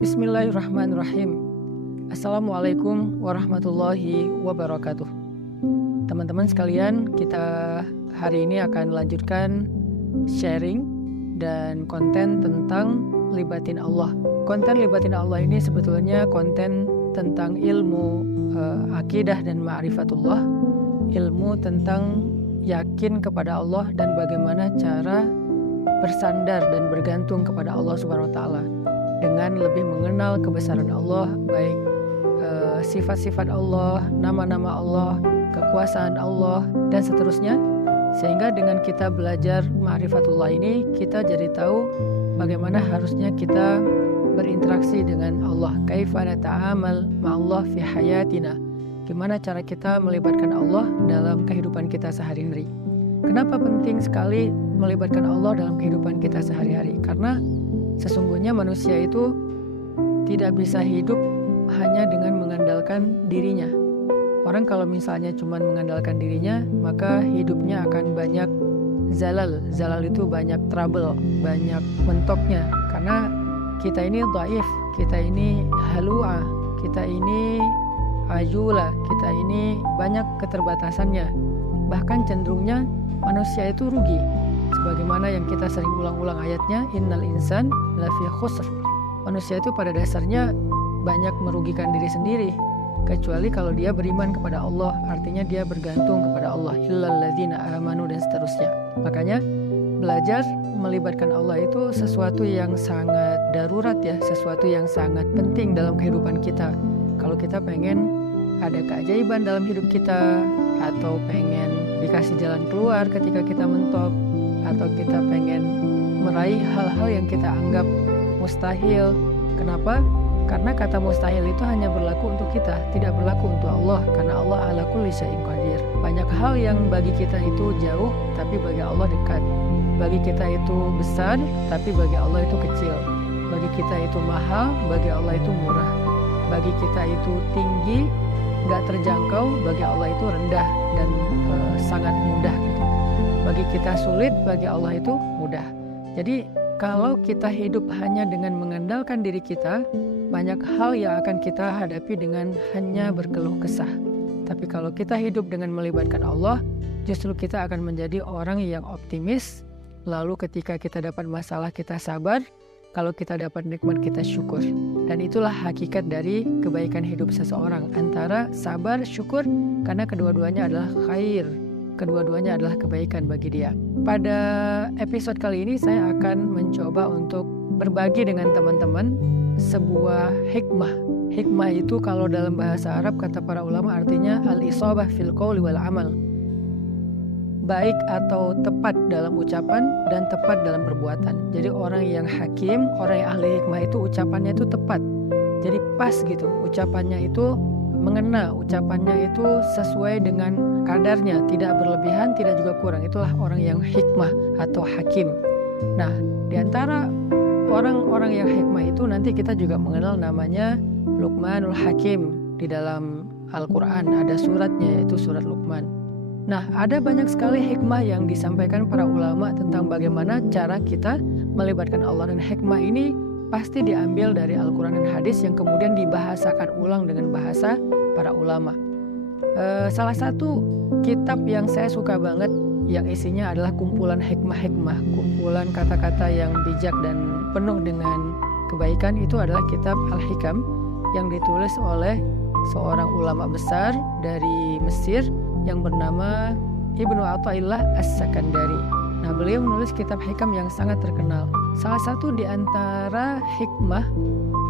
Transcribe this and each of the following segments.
Bismillahirrahmanirrahim. Assalamualaikum warahmatullahi wabarakatuh. Teman-teman sekalian, kita hari ini akan melanjutkan sharing dan konten tentang libatin Allah. Konten libatin Allah ini sebetulnya konten tentang ilmu akidah dan ma'rifatullah, ilmu tentang yakin kepada Allah dan bagaimana cara bersandar dan bergantung kepada Allah Subhanahu wa taala dengan lebih mengenal kebesaran Allah, baik sifat-sifat Allah, nama-nama Allah, kekuasaan Allah, dan seterusnya. Sehingga dengan kita belajar ma'rifatullah ini, kita jadi tahu bagaimana harusnya kita berinteraksi dengan Allah. Kaifa nata'amal ma'allah fi hayatina. Gimana cara kita melibatkan Allah dalam kehidupan kita sehari-hari. Kenapa penting sekali melibatkan Allah dalam kehidupan kita sehari-hari? Karena sesungguhnya manusia itu tidak bisa hidup hanya dengan mengandalkan dirinya. Orang kalau misalnya cuma mengandalkan dirinya, maka hidupnya akan banyak zalal. Zalal itu banyak trouble, banyak mentoknya. Karena kita ini dhaif, kita ini halu'ah, kita ini ajula, kita ini banyak keterbatasannya. Bahkan cenderungnya manusia itu rugi. Sebagaimana yang kita sering ulang-ulang ayatnya, innal insan lafi khusr. Manusia itu pada dasarnya banyak merugikan diri sendiri, kecuali kalau dia beriman kepada Allah, artinya dia bergantung kepada Allah, illal ladzina amanu, dan seterusnya. Makanya belajar melibatkan Allah itu sesuatu yang sangat darurat ya, sesuatu yang sangat penting dalam kehidupan kita. Kalau kita pengen ada keajaiban dalam hidup kita, atau pengen dikasih jalan keluar ketika kita mentok, atau kita pengen meraih hal-hal yang kita anggap mustahil. Kenapa? Karena kata mustahil itu hanya berlaku untuk kita, tidak berlaku untuk Allah, karena Allah ala kulli syai'in qadir. Banyak hal yang bagi kita itu jauh, tapi bagi Allah dekat. Bagi kita itu besar, tapi bagi Allah itu kecil. Bagi kita itu mahal, bagi Allah itu murah. Bagi kita itu tinggi, gak terjangkau, bagi Allah itu rendah dan sangat mudah gitu. Bagi kita sulit, bagi Allah itu mudah. Jadi kalau kita hidup hanya dengan mengandalkan diri kita, banyak hal yang akan kita hadapi dengan hanya berkeluh kesah. Tapi kalau kita hidup dengan melibatkan Allah, justru kita akan menjadi orang yang optimis. Lalu ketika kita dapat masalah, kita sabar. Kalau kita dapat nikmat, kita syukur. Dan itulah hakikat dari kebaikan hidup seseorang, antara sabar, syukur, karena kedua-duanya adalah khair. Kedua-duanya adalah kebaikan bagi dia. Pada episode kali ini saya akan mencoba untuk berbagi dengan teman-teman sebuah hikmah. Hikmah itu kalau dalam bahasa Arab kata para ulama artinya al-isabah fil qauli wal amal. Baik atau tepat dalam ucapan dan tepat dalam perbuatan. Jadi orang yang hakim, orang yang ahli hikmah itu ucapannya itu tepat. Jadi pas gitu, ucapannya itu mengena, ucapannya itu sesuai dengan kadarnya, tidak berlebihan, tidak juga kurang. Itulah orang yang hikmah atau hakim. Nah, di antara orang-orang yang hikmah itu nanti kita juga mengenal namanya Luqmanul Hakim. Di dalam Al-Quran ada suratnya, yaitu surat Luqman. Nah, ada banyak sekali hikmah yang disampaikan para ulama tentang bagaimana cara kita melibatkan Allah. Dan hikmah ini pasti diambil dari Al-Quran dan hadis yang kemudian dibahasakan ulang dengan bahasa para ulama. Salah satu kitab yang saya suka banget, yang isinya adalah kumpulan hikmah-hikmah, kumpulan kata-kata yang bijak dan penuh dengan kebaikan, itu adalah kitab Al-Hikam yang ditulis oleh seorang ulama besar dari Mesir yang bernama Ibnu Athaillah As-Sakandari. Nah, beliau menulis kitab hikam yang sangat terkenal. Salah satu di antara hikmah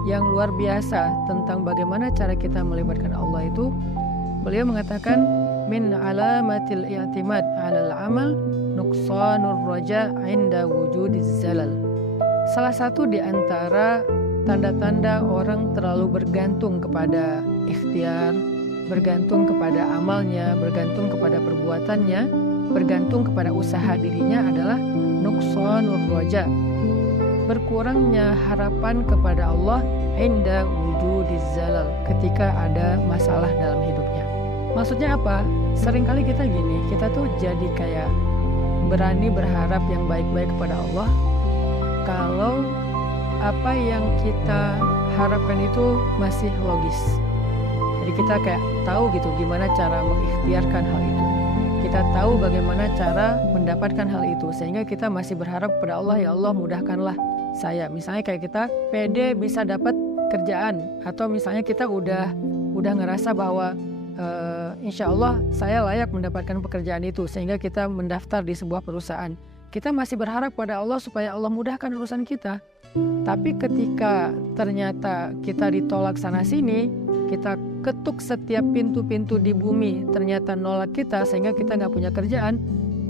yang luar biasa tentang bagaimana cara kita melibatkan Allah itu, beliau mengatakan min alamatil i'timad 'alal amal nuqsanur raja 'inda wujudiz zalal. Salah satu di antara tanda-tanda orang terlalu bergantung kepada ikhtiar, bergantung kepada amalnya, bergantung kepada perbuatannya, bergantung kepada usaha dirinya adalah nuqsanur raja, berkurangnya harapan kepada Allah inda wujudiz zalal, ketika ada masalah dalam hidupnya. Maksudnya apa? Seringkali kita gini, kita tuh jadi kayak berani berharap yang baik-baik kepada Allah kalau apa yang kita harapan itu masih logis. Jadi kita kayak tahu gitu gimana cara mengikhtiarkan hal itu. Kita tahu bagaimana cara mendapatkan hal itu, sehingga kita masih berharap kepada Allah, ya Allah mudahkanlah saya. Misalnya kayak kita pede bisa dapat kerjaan, atau misalnya kita udah ngerasa bahwa insya Allah saya layak mendapatkan pekerjaan itu, sehingga kita mendaftar di sebuah perusahaan. Kita masih berharap pada Allah supaya Allah mudahkan urusan kita. Tapi ketika ternyata kita ditolak sana sini, kita ketuk setiap pintu-pintu di bumi, ternyata nolak kita sehingga kita nggak punya kerjaan,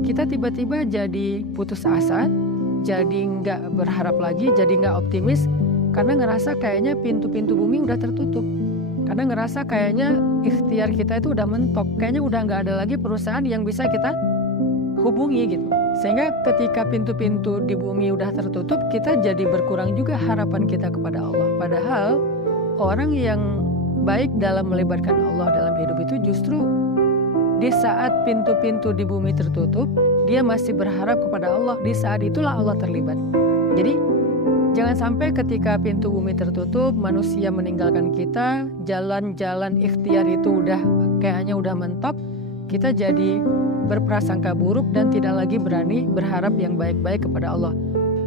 kita tiba-tiba jadi putus asa, jadi nggak berharap lagi, jadi nggak optimis, karena ngerasa kayaknya pintu-pintu bumi udah tertutup. Karena ngerasa kayaknya ikhtiar kita itu udah mentok, kayaknya udah nggak ada lagi perusahaan yang bisa kita hubungi gitu. Sehingga ketika pintu-pintu di bumi udah tertutup, kita jadi berkurang juga harapan kita kepada Allah. Padahal orang yang baik dalam melibatkan Allah dalam hidup itu justru di saat pintu-pintu di bumi tertutup, dia masih berharap kepada Allah. Di saat itulah Allah terlibat. Jadi jangan sampai ketika pintu bumi tertutup, manusia meninggalkan kita, jalan-jalan ikhtiar itu kayaknya udah mentok, kita jadi berprasangka buruk dan tidak lagi berani berharap yang baik-baik kepada Allah.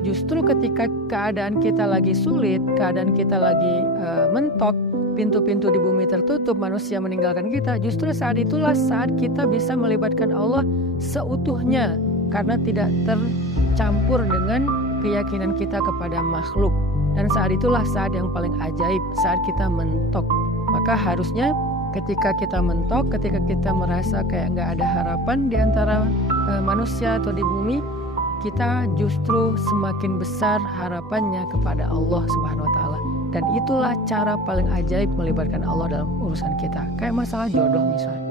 Justru ketika keadaan kita lagi sulit, keadaan kita lagi mentok, pintu-pintu di bumi tertutup, manusia meninggalkan kita, justru saat itulah saat kita bisa melibatkan Allah seutuhnya, karena tidak tercampur dengan keyakinan kita kepada makhluk. Dan saat itulah saat yang paling ajaib, saat kita mentok. Maka harusnya ketika kita mentok, ketika kita merasa kayak nggak ada harapan di antara manusia atau di bumi, kita justru semakin besar harapannya kepada Allah Subhanahu wa Ta'ala. Dan itulah cara paling ajaib melibatkan Allah dalam urusan kita. Kayak masalah jodoh misalnya.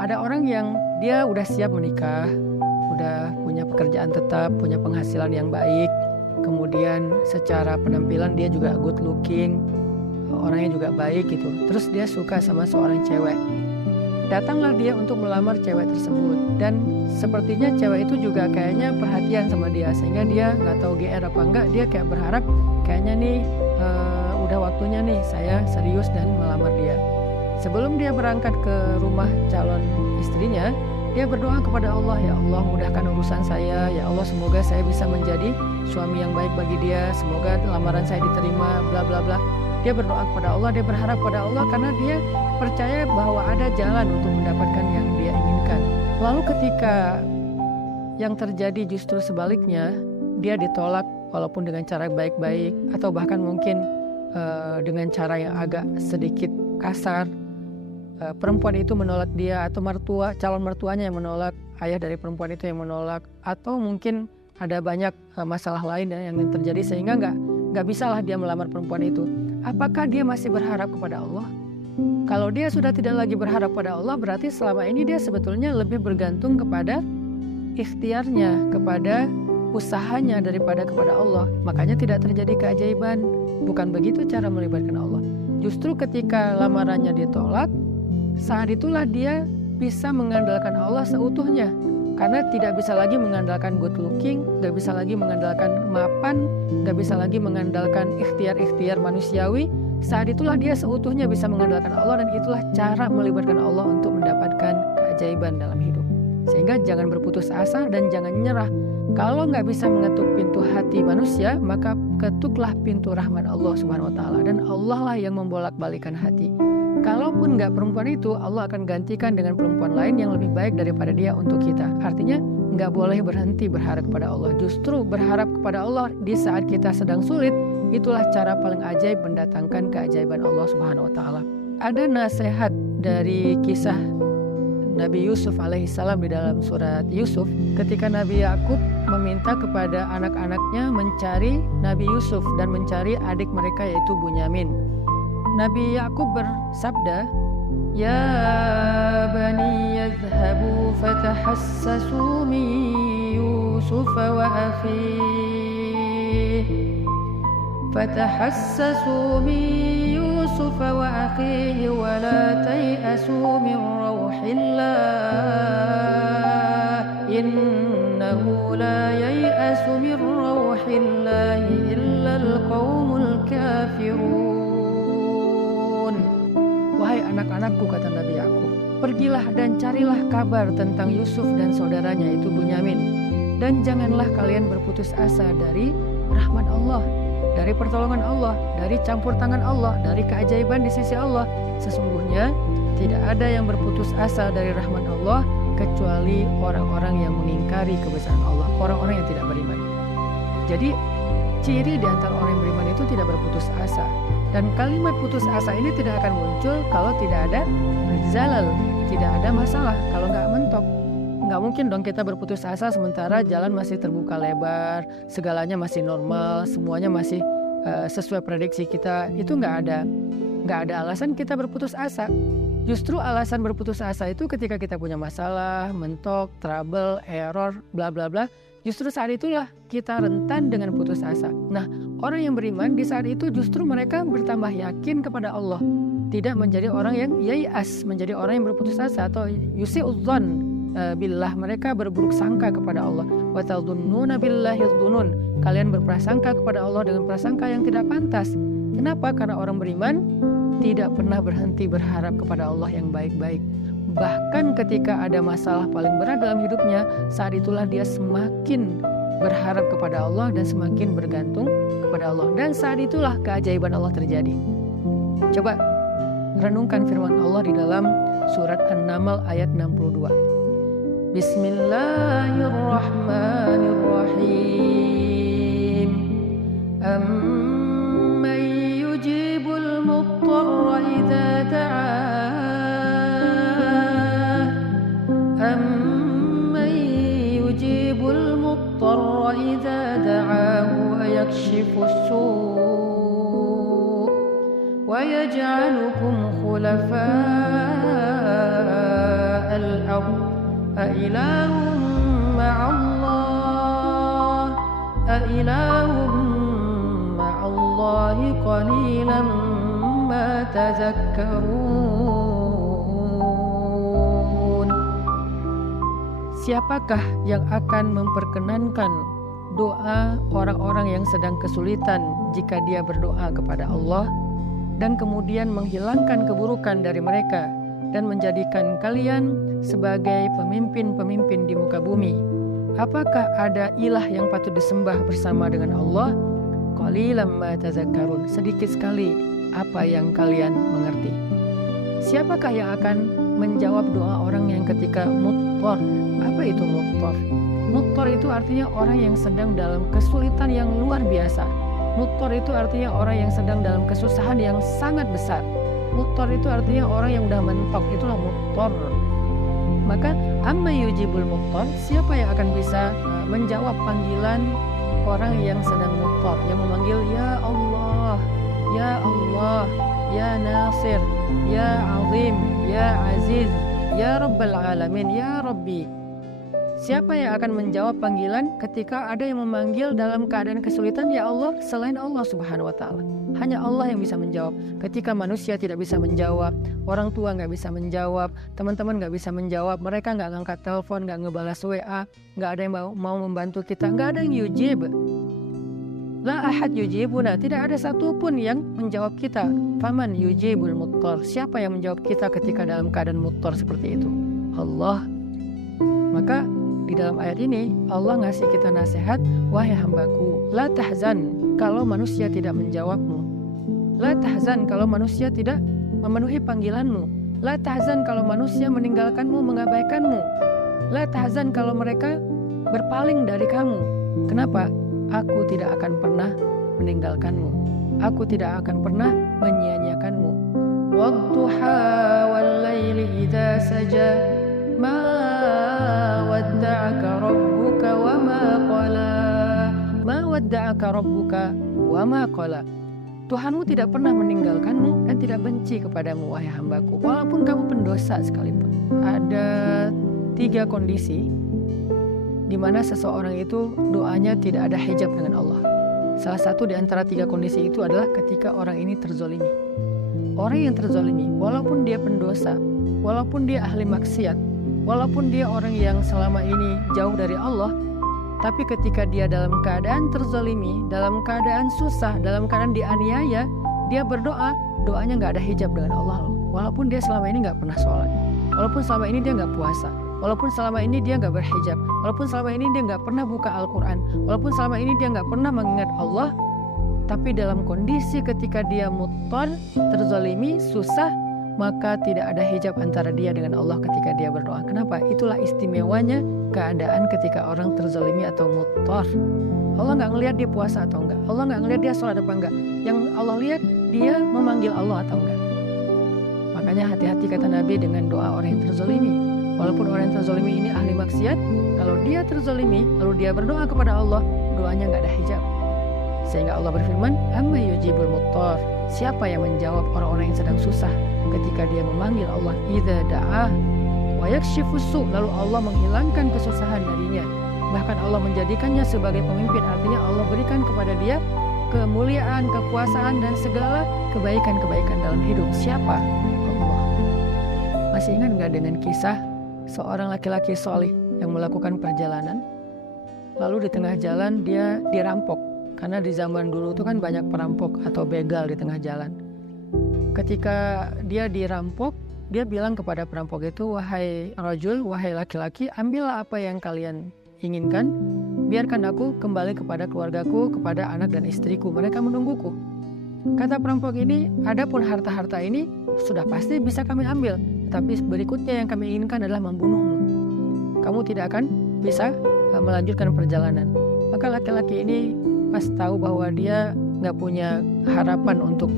Ada orang yang dia udah siap menikah, udah punya pekerjaan tetap, punya penghasilan yang baik, kemudian secara penampilan dia juga good looking, orangnya juga baik gitu. Terus dia suka sama seorang cewek. Datanglah dia untuk melamar cewek tersebut, dan sepertinya cewek itu juga kayaknya perhatian sama dia, sehingga dia nggak tahu GR apa enggak, dia kayak berharap kayaknya nih udah waktunya nih saya serius dan melamar dia. Sebelum dia berangkat ke rumah calon istrinya, dia berdoa kepada Allah, ya Allah mudahkan urusan saya, ya Allah semoga saya bisa menjadi suami yang baik bagi dia, semoga lamaran saya diterima, bla bla bla. Dia berdoa kepada Allah, dia berharap pada Allah karena dia percaya bahwa ada jalan untuk mendapatkan yang dia inginkan. Lalu ketika yang terjadi justru sebaliknya, dia ditolak walaupun dengan cara baik-baik, atau bahkan mungkin dengan cara yang agak sedikit kasar. Perempuan itu menolak dia, atau calon mertuanya yang menolak, ayah dari perempuan itu yang menolak, atau mungkin ada banyak masalah lain yang terjadi sehingga nggak bisalah dia melamar perempuan itu. Apakah dia masih berharap kepada Allah? Kalau dia sudah tidak lagi berharap pada Allah, berarti selama ini dia sebetulnya lebih bergantung kepada ikhtiarnya, kepada usahanya daripada kepada Allah. Makanya tidak terjadi keajaiban. Bukan begitu cara melibatkan Allah. Justru ketika lamarannya ditolak, saat itulah dia bisa mengandalkan Allah seutuhnya. Karena tidak bisa lagi mengandalkan good looking, gak bisa lagi mengandalkan mapan, gak bisa lagi mengandalkan ikhtiar-ikhtiar manusiawi. Saat itulah dia seutuhnya bisa mengandalkan Allah, dan itulah cara melibatkan Allah untuk mendapatkan keajaiban dalam hidup. Sehingga jangan berputus asa dan jangan nyerah. Kalau gak bisa mengetuk pintu hati manusia, maka ketuklah pintu rahmat Allah Subhanahu wa Ta'ala, dan Allah lah yang membolak-balikan hati. Kalaupun nggak perempuan itu, Allah akan gantikan dengan perempuan lain yang lebih baik daripada dia untuk kita. Artinya nggak boleh berhenti berharap kepada Allah. Justru berharap kepada Allah di saat kita sedang sulit, itulah cara paling ajaib mendatangkan keajaiban Allah Subhanahu wa Ta'ala. Ada nasihat dari kisah Nabi Yusuf alaihissalam di dalam surat Yusuf, ketika Nabi Yakub meminta kepada anak-anaknya mencari Nabi Yusuf dan mencari adik mereka yaitu Bunyamin. Nabi Yakub bersabda, "Ya bani yadhhabu fatahassasu min Yusuf wa akhihi wa akhihi wa la tay'asu min rauhillah innahu la yay'asu min rauhillahi illa al-qaumul kafirun." anakku, kata Nabi Yakub. Pergilah dan carilah kabar tentang Yusuf dan saudaranya itu Bunyamin. Dan janganlah kalian berputus asa dari rahmat Allah, dari pertolongan Allah, dari campur tangan Allah, dari keajaiban di sisi Allah. Sesungguhnya tidak ada yang berputus asa dari rahmat Allah kecuali orang-orang yang mengingkari kebesaran Allah, orang-orang yang tidak beriman. Jadi ciri di antara orang yang beriman itu tidak berputus asa. Dan kalimat putus asa ini tidak akan muncul kalau tidak ada zalal, tidak ada masalah, kalau nggak mentok. Nggak mungkin dong kita berputus asa sementara jalan masih terbuka lebar, segalanya masih normal, semuanya masih sesuai prediksi kita. Itu nggak ada alasan kita berputus asa. Justru alasan berputus asa itu ketika kita punya masalah, mentok, trouble, error, bla bla bla. Justru saat itulah kita rentan dengan putus asa. Nah, orang yang beriman di saat itu justru mereka bertambah yakin kepada Allah. Tidak menjadi orang yang yai'as, menjadi orang yang berputus asa atau yusi'udzon billah. Mereka berburuk sangka kepada Allah. Wa tadhunnuna billahi dzunun. Kalian berprasangka kepada Allah dengan prasangka yang tidak pantas. Kenapa? Karena orang beriman tidak pernah berhenti berharap kepada Allah yang baik-baik. Bahkan ketika ada masalah paling berat dalam hidupnya, saat itulah dia semakin berharap kepada Allah dan semakin bergantung kepada Allah. Dan saat itulah keajaiban Allah terjadi. Coba renungkan firman Allah di dalam surat An-Naml ayat 62. Bismillahirrahmanirrahim. Amman yujibul mudtarra idza da'ah أَمَّنْ يُجِيبُ الْمُضْطَرَّ إِذَا دَعَاهُ وَيَكْشِفُ السُّوءَ وَيَجْعَلُكُمْ خُلَفَاءَ الْأَرْضِ أَإِلَٰهٌ مَّعَ اللَّهِ قَلِيلًا مَّا تَذَكَّرُونَ. Siapakah yang akan memperkenankan doa orang-orang yang sedang kesulitan jika dia berdoa kepada Allah dan kemudian menghilangkan keburukan dari mereka dan menjadikan kalian sebagai pemimpin-pemimpin di muka bumi? Apakah ada ilah yang patut disembah bersama dengan Allah? Qalilan ma tazakkarun. Sedikit sekali apa yang kalian mengerti. Siapakah yang akan menjawab doa orang yang ketika mudtar? Apa itu mudtar? Mudtar itu artinya orang yang sedang dalam kesulitan yang luar biasa. Mudtar itu artinya orang yang sedang dalam kesusahan yang sangat besar. Mudtar itu artinya orang yang udah mentok, itulah mudtar. Maka amma yujibul mudtar, siapa yang akan bisa menjawab panggilan orang yang sedang mudtar, yang memanggil ya Allah, ya Allah, ya Nasir, ya Azim, ya Aziz, ya Rabbal Alamin, ya Rabbi. Siapa yang akan menjawab panggilan ketika ada yang memanggil dalam keadaan kesulitan? Ya Allah, selain Allah Subhanahu wa Ta'ala. Hanya Allah yang bisa menjawab. Ketika manusia tidak bisa menjawab, orang tua nggak bisa menjawab, teman-teman nggak bisa menjawab, mereka nggak ngangkat telepon, nggak ngebalas WA, nggak ada yang mau membantu kita, nggak ada yang yujib. La ahad yujibuna, tidak ada satupun yang menjawab kita. Faman yujibul muttar, siapa yang menjawab kita ketika dalam keadaan muttar seperti itu? Allah. Maka di dalam ayat ini Allah ngasih kita nasihat, wahai hambaku, la tahzan kalau manusia tidak menjawabmu, la tahzan kalau manusia tidak memenuhi panggilanmu, la tahzan kalau manusia meninggalkanmu, mengabaikanmu, la tahzan kalau mereka berpaling dari kamu. Kenapa? Aku tidak akan pernah meninggalkanmu, aku tidak akan pernah menyia-nyiakanmu. Wadduha wal laili idza saja ma wadda'aka rabbuka wa ma qala, ma wadda'aka rabbuka wa ma qala. Tuhanmu tidak pernah meninggalkanmu dan tidak benci kepadamu, wahai hambaku, walaupun kamu pendosa sekalipun. Ada 3 kondisi di mana seseorang itu doanya tidak ada hijab dengan Allah. Salah satu di antara 3 kondisi itu adalah ketika orang ini terzolimi. Orang yang terzolimi, walaupun dia pendosa, walaupun dia ahli maksiat, walaupun dia orang yang selama ini jauh dari Allah, tapi ketika dia dalam keadaan terzolimi, dalam keadaan susah, dalam keadaan dianiaya, dia berdoa, doanya nggak ada hijab dengan Allah loh. Walaupun dia selama ini nggak pernah sholat, walaupun selama ini dia nggak puasa, walaupun selama ini dia nggak berhijab, walaupun selama ini dia nggak pernah buka Al-Quran, walaupun selama ini dia nggak pernah mengingat Allah, tapi dalam kondisi ketika dia muttar, terzalimi, susah, maka tidak ada hijab antara dia dengan Allah ketika dia berdoa. Kenapa? Itulah istimewanya keadaan ketika orang terzalimi atau muttar. Allah nggak ngelihat dia puasa atau enggak, Allah nggak ngelihat dia sholat apa enggak. Yang Allah lihat dia memanggil Allah atau enggak. Makanya hati-hati kata Nabi dengan doa orang yang terzalimi. Walaupun orang yang terzalimi ini ahli maksiat, kalau dia terzalimi lalu dia berdoa kepada Allah, doanya nggak ada hijab. Sehingga Allah berfirman, amma yujibul muttar, siapa yang menjawab orang-orang yang sedang susah ketika dia memanggil Allah, idza da'ah wa yakshifus su', lalu Allah menghilangkan kesusahan darinya, bahkan Allah menjadikannya sebagai pemimpin. Artinya Allah berikan kepada dia kemuliaan, kekuasaan, dan segala kebaikan-kebaikan dalam hidup. Siapa? Allah. Masih ingat nggak dengan kisah seorang laki-laki soleh yang melakukan perjalanan, lalu di tengah jalan dia dirampok. Karena di zaman dulu itu kan banyak perampok atau begal di tengah jalan. Ketika dia dirampok, dia bilang kepada perampok itu, wahai rajul, wahai laki-laki, ambillah apa yang kalian inginkan, biarkan aku kembali kepada keluargaku, kepada anak dan istriku, mereka menungguku. Kata perampok ini, adapun harta-harta ini sudah pasti bisa kami ambil, tetapi berikutnya yang kami inginkan adalah membunuhmu. Kamu tidak akan bisa melanjutkan perjalanan. Maka laki-laki ini pas tahu bahwa dia nggak punya harapan untuk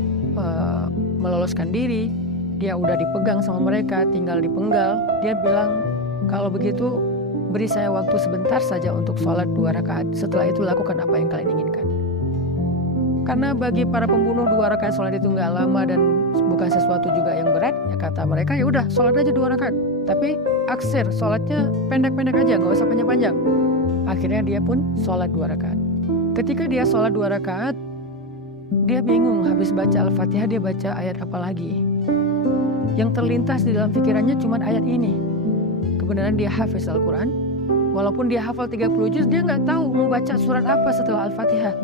meloloskan diri, dia udah dipegang sama mereka, tinggal dipenggal, dia bilang, kalau begitu beri saya waktu sebentar saja untuk sholat 2 rakaat, setelah itu lakukan apa yang kalian inginkan. Karena bagi para pembunuh 2 rakaat sholat itu nggak lama dan bukan sesuatu juga yang berat, ya kata mereka, ya udah sholat aja 2 rakaat, tapi aksir, sholatnya pendek-pendek aja, nggak usah panjang-panjang. Akhirnya dia pun sholat 2 rakaat. Ketika dia sholat 2 rakaat, dia bingung, habis baca Al-Fatihah dia baca ayat apa lagi. Yang terlintas di dalam pikirannya cuma ayat ini. Kebenaran dia hafiz Al-Quran, walaupun dia hafal 30 juz, dia nggak tahu mau baca surat apa setelah Al-Fatihah.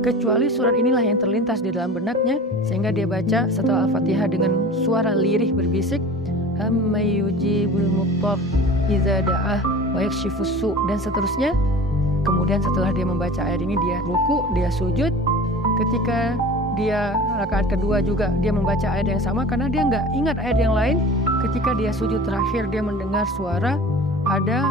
Kecuali surat inilah yang terlintas di dalam benaknya, sehingga dia baca setelah Al-Fatihah dengan suara lirih berbisik, amma yujibul muttar idza da'ah wa yakshifus su', dan seterusnya. Kemudian setelah dia membaca ayat ini, dia ruku, dia sujud. Ketika dia rakaat kedua juga dia membaca ayat yang sama, karena dia nggak ingat ayat yang lain. Ketika dia sujud terakhir, dia mendengar suara ada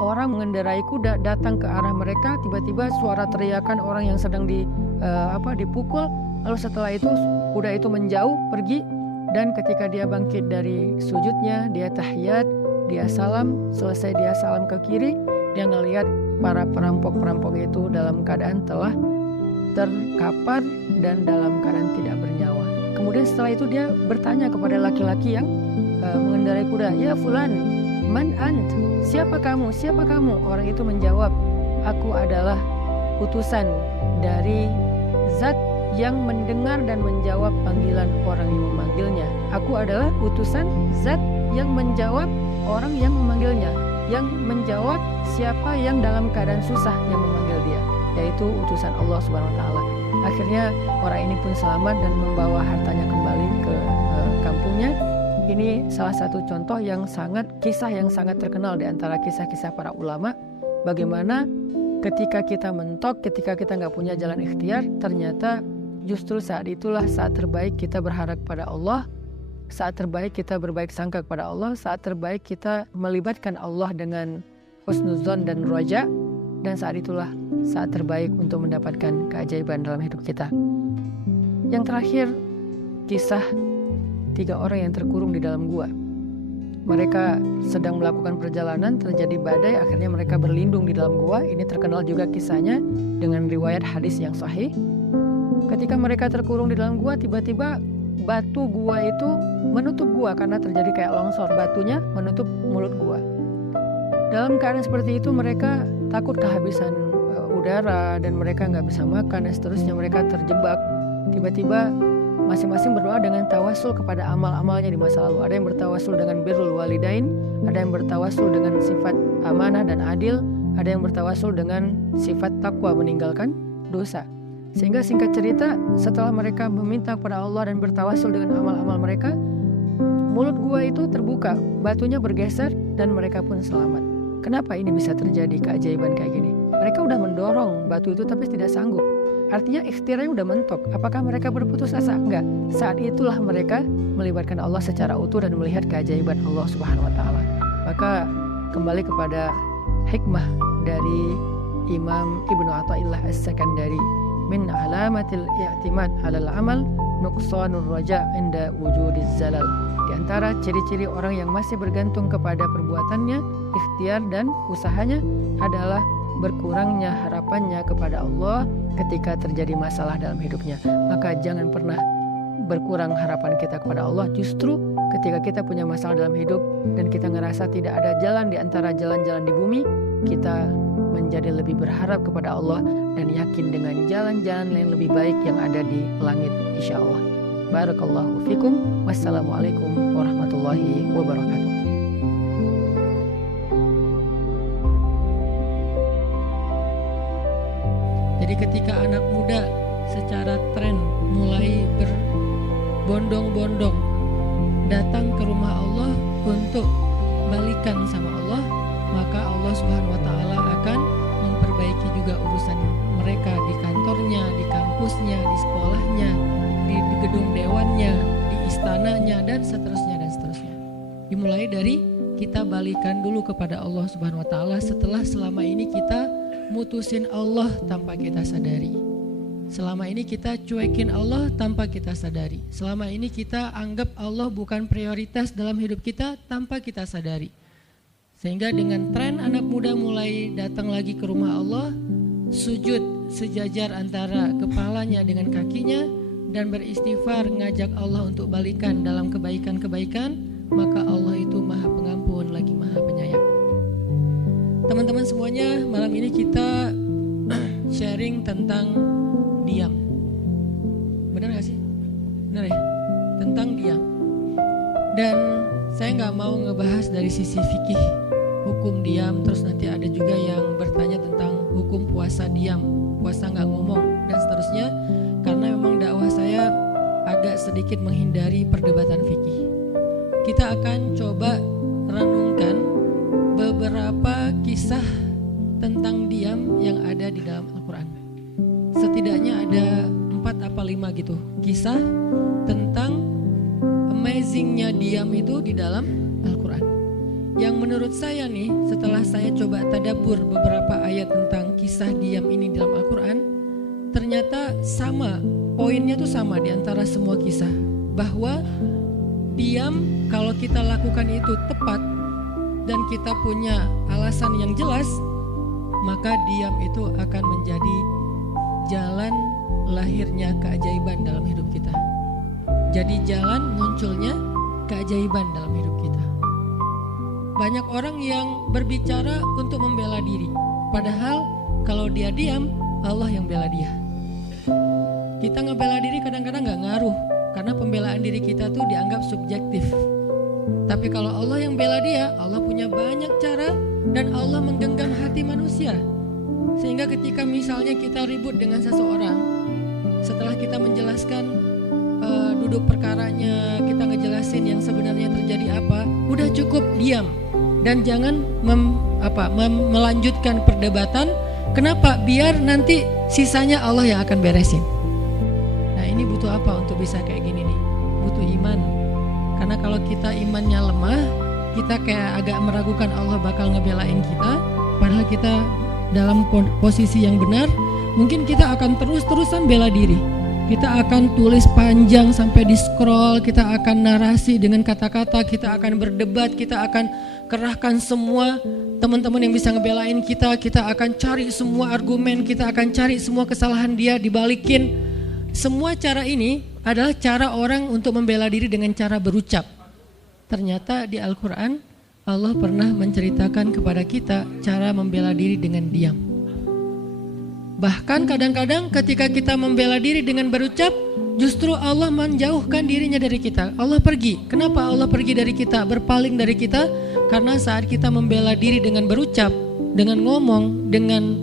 orang mengendarai kuda datang ke arah mereka. Tiba-tiba suara teriakan orang yang sedang dipukul. Lalu setelah itu kuda itu menjauh pergi, dan ketika dia bangkit dari sujudnya, dia tahiyat, dia salam. Selesai dia salam ke kiri, dia ngelihat para perampok-perampok itu dalam keadaan telah terkapar dan dalam keadaan tidak bernyawa. Kemudian setelah itu dia bertanya kepada laki-laki yang mengendarai kuda, ya fulan, man ant, siapa kamu, siapa kamu? Orang itu menjawab, aku adalah utusan dari zat yang mendengar dan menjawab panggilan orang yang memanggilnya. Aku adalah utusan zat yang menjawab orang yang memanggilnya, yang menjawab siapa yang dalam keadaan susah yang memanggil dia, yaitu utusan Allah Subhanahu wa taala. Akhirnya orang ini pun selamat dan membawa hartanya kembali ke kampungnya. Ini salah satu contoh kisah yang sangat terkenal di antara kisah-kisah para ulama, bagaimana ketika kita mentok, ketika kita nggak punya jalan ikhtiar, ternyata justru saat itulah saat terbaik kita berharap pada Allah, saat terbaik kita berbaik sangka kepada Allah, saat terbaik kita melibatkan Allah dengan husnuzon dan roja, dan saat itulah saat terbaik untuk mendapatkan keajaiban dalam hidup kita. Yang terakhir, kisah 3 orang yang terkurung di dalam gua. Mereka sedang melakukan perjalanan, terjadi badai, akhirnya mereka berlindung di dalam gua. Ini terkenal juga kisahnya dengan riwayat hadis yang sahih. Ketika mereka terkurung di dalam gua, tiba-tiba batu gua itu menutup gua karena terjadi kayak longsor, batunya menutup mulut gua. Dalam keadaan seperti itu mereka takut kehabisan udara dan mereka nggak bisa makan dan seterusnya, mereka terjebak. Tiba-tiba masing-masing berdoa dengan tawasul kepada amal-amalnya di masa lalu. Ada yang bertawasul dengan birrul walidain, ada yang bertawasul dengan sifat amanah dan adil, ada yang bertawasul dengan sifat takwa, meninggalkan dosa. Sehingga singkat cerita, setelah mereka meminta kepada Allah dan bertawasul dengan amal-amal mereka, mulut gua itu terbuka, batunya bergeser dan mereka pun selamat. Kenapa ini bisa terjadi keajaiban kayak gini? Mereka udah mendorong batu itu tapi tidak sanggup. Artinya ikhtiarnya udah mentok. Apakah mereka berputus asa? Enggak. Saat itulah mereka melibatkan Allah secara utuh dan melihat keajaiban Allah Subhanahu wa taala. Maka kembali kepada hikmah dari Imam Ibnu Athaillah As-Sakandari, min alamatil i'timad 'alal amal nuqsanur raja' inda wujudiz zalal. Di antara ciri-ciri orang yang masih bergantung kepada perbuatannya, ikhtiar dan usahanya adalah berkurangnya harapannya kepada Allah ketika terjadi masalah dalam hidupnya. Maka jangan pernah berkurang harapan kita kepada Allah. Justru ketika kita punya masalah dalam hidup dan kita ngerasa tidak ada jalan di antara jalan-jalan di bumi, kita menjadi lebih berharap kepada Allah dan yakin dengan jalan-jalan yang lebih baik yang ada di langit, insya Allah. Barakallahu fikum. Wassalamualaikum warahmatullahi wabarakatuh. Jadi ketika anak muda secara tren mulai berbondong-bondong datang ke rumah Allah untuk balikan sama Allah, maka Allah Subhanahu wa taala akan memperbaiki juga urusan mereka di kantornya, di kampusnya, di sekolahnya, di gedung dewannya, di istananya, dan seterusnya dan seterusnya. Dimulai dari kita balikan dulu kepada Allah Subhanahu wa taala setelah selama ini kita mutusin Allah tanpa kita sadari. Selama ini kita cuekin Allah tanpa kita sadari. Selama ini kita anggap Allah bukan prioritas dalam hidup kita tanpa kita sadari. Sehingga dengan tren anak muda mulai datang lagi ke rumah Allah, sujud sejajar antara kepalanya dengan kakinya dan beristighfar ngajak Allah untuk balikan dalam kebaikan-kebaikan, maka Allah itu Maha Pengampun lagi Maha Penyayang. Teman-teman semuanya, malam ini kita sharing tentang diam. Benar gak sih? Benar ya? Tentang diam. Dan saya gak mau ngebahas dari sisi fikih hukum diam. Terus nanti ada juga yang bertanya tentang hukum puasa diam, puasa gak ngomong, dan seterusnya. Karena memang dakwah saya agak sedikit menghindari perdebatan fikih. Kita akan coba renungkan beberapa kisah tentang diam yang ada di dalam Al-Quran. Setidaknya ada 4 apa 5 gitu kisah tentang amazingnya diam itu di dalam Al-Quran. Yang menurut saya nih, setelah saya coba tadabbur beberapa ayat tentang kisah diam ini dalam Al-Quran, ternyata sama, poinnya tuh sama di antara semua kisah, bahwa diam kalau kita lakukan itu tepat dan kita punya alasan yang jelas, maka diam itu akan menjadi jalan lahirnya keajaiban dalam hidup kita. Jadi jalan munculnya keajaiban dalam hidup kita. Banyak orang yang berbicara untuk membela diri, padahal kalau dia diam, Allah yang bela dia. Kita ngebela diri kadang-kadang gak ngaruh, karena pembelaan diri kita tuh dianggap subjektif. Tapi kalau Allah yang bela dia, Allah punya banyak cara dan Allah menggenggam hati manusia. Sehingga ketika misalnya kita ribut dengan seseorang, setelah kita menjelaskan duduk perkaranya, kita ngejelasin yang sebenarnya terjadi apa, udah cukup diam dan jangan melanjutkan perdebatan. Kenapa? Biar nanti sisanya Allah yang akan beresin. Nah, ini butuh apa untuk bisa kayak gini nih? Butuh iman. Karena kalau kita imannya lemah, kita kayak agak meragukan Allah bakal ngebelain kita, padahal kita dalam posisi yang benar, mungkin kita akan terus-terusan bela diri. Kita akan tulis panjang sampai di scroll, kita akan narasi dengan kata-kata, kita akan berdebat, kita akan kerahkan semua teman-teman yang bisa ngebelain kita, kita akan cari semua argumen, kita akan cari semua kesalahan dia, dibalikin. Semua cara ini adalah cara orang untuk membela diri dengan cara berucap. Ternyata di Al-Quran Allah pernah menceritakan kepada kita cara membela diri dengan diam. Bahkan kadang-kadang ketika kita membela diri dengan berucap, justru Allah menjauhkan dirinya dari kita. Allah pergi. Kenapa Allah pergi dari kita, berpaling dari kita? Karena saat kita membela diri dengan berucap, dengan ngomong, dengan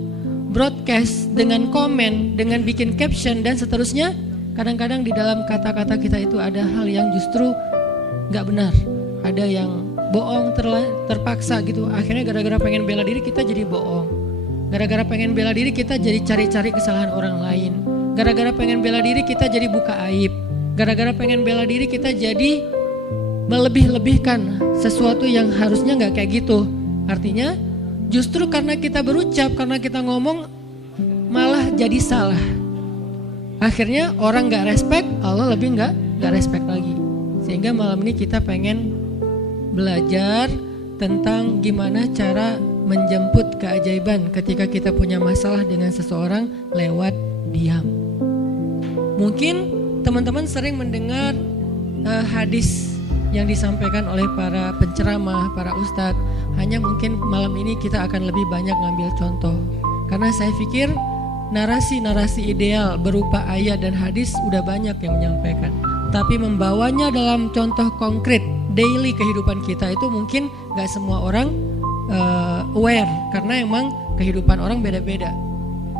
broadcast, dengan komen, dengan bikin caption dan seterusnya, kadang-kadang di dalam kata-kata kita itu ada hal yang justru gak benar. Ada yang bohong terpaksa gitu. Akhirnya gara-gara pengen bela diri kita jadi bohong. Gara-gara pengen bela diri kita jadi cari-cari kesalahan orang lain. Gara-gara pengen bela diri kita jadi buka aib. Gara-gara pengen bela diri kita jadi melebih-lebihkan sesuatu yang harusnya gak kayak gitu. Artinya justru karena kita berucap, karena kita ngomong malah jadi salah. Akhirnya orang gak respect, Allah lebih gak respect lagi. Sehingga malam ini kita pengen belajar tentang gimana cara menjemput keajaiban ketika kita punya masalah dengan seseorang lewat diam. Mungkin teman-teman sering mendengar hadis yang disampaikan oleh para penceramah, para ustadz. Hanya mungkin malam ini kita akan lebih banyak ngambil contoh. Karena saya pikir narasi-narasi ideal berupa ayat dan hadis udah banyak yang menyampaikan. Tapi membawanya dalam contoh konkret daily kehidupan kita itu mungkin gak semua orang aware. Karena emang kehidupan orang beda-beda.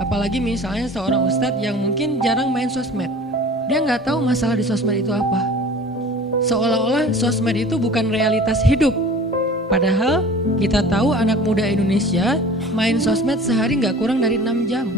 Apalagi misalnya seorang ustadz yang mungkin jarang main sosmed. Dia gak tahu masalah di sosmed itu apa. Seolah-olah sosmed itu bukan realitas hidup. Padahal kita tahu anak muda Indonesia main sosmed sehari gak kurang dari 6 jam.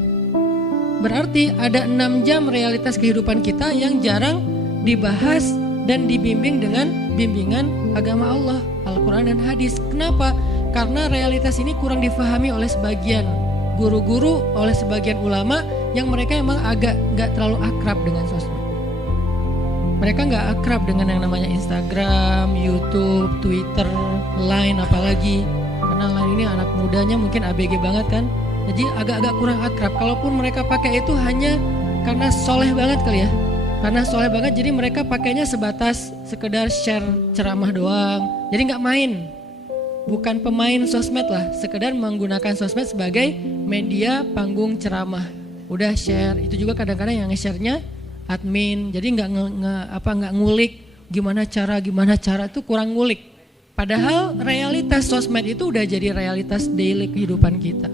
Berarti ada 6 jam realitas kehidupan kita yang jarang dibahas dan dibimbing dengan bimbingan agama Allah, Al-Quran dan hadis. Kenapa? Karena realitas ini kurang difahami oleh sebagian guru-guru, oleh sebagian ulama yang mereka emang agak gak terlalu akrab dengan sosmed. Mereka gak akrab dengan yang namanya Instagram, YouTube, Twitter, Line apalagi. Karena Line ini anak mudanya mungkin ABG banget kan. Jadi agak-agak kurang akrab. Kalaupun mereka pakai itu hanya karena soleh banget kali ya. Karena soleh banget jadi mereka pakainya sebatas sekedar share ceramah doang. Jadi gak main. Bukan pemain sosmed lah. Sekedar menggunakan sosmed sebagai media panggung ceramah. Udah share. Itu juga kadang-kadang yang nge-share-nya admin. Jadi gak ngulik gimana cara itu kurang ngulik. Padahal realitas sosmed itu udah jadi realitas daily kehidupan kita.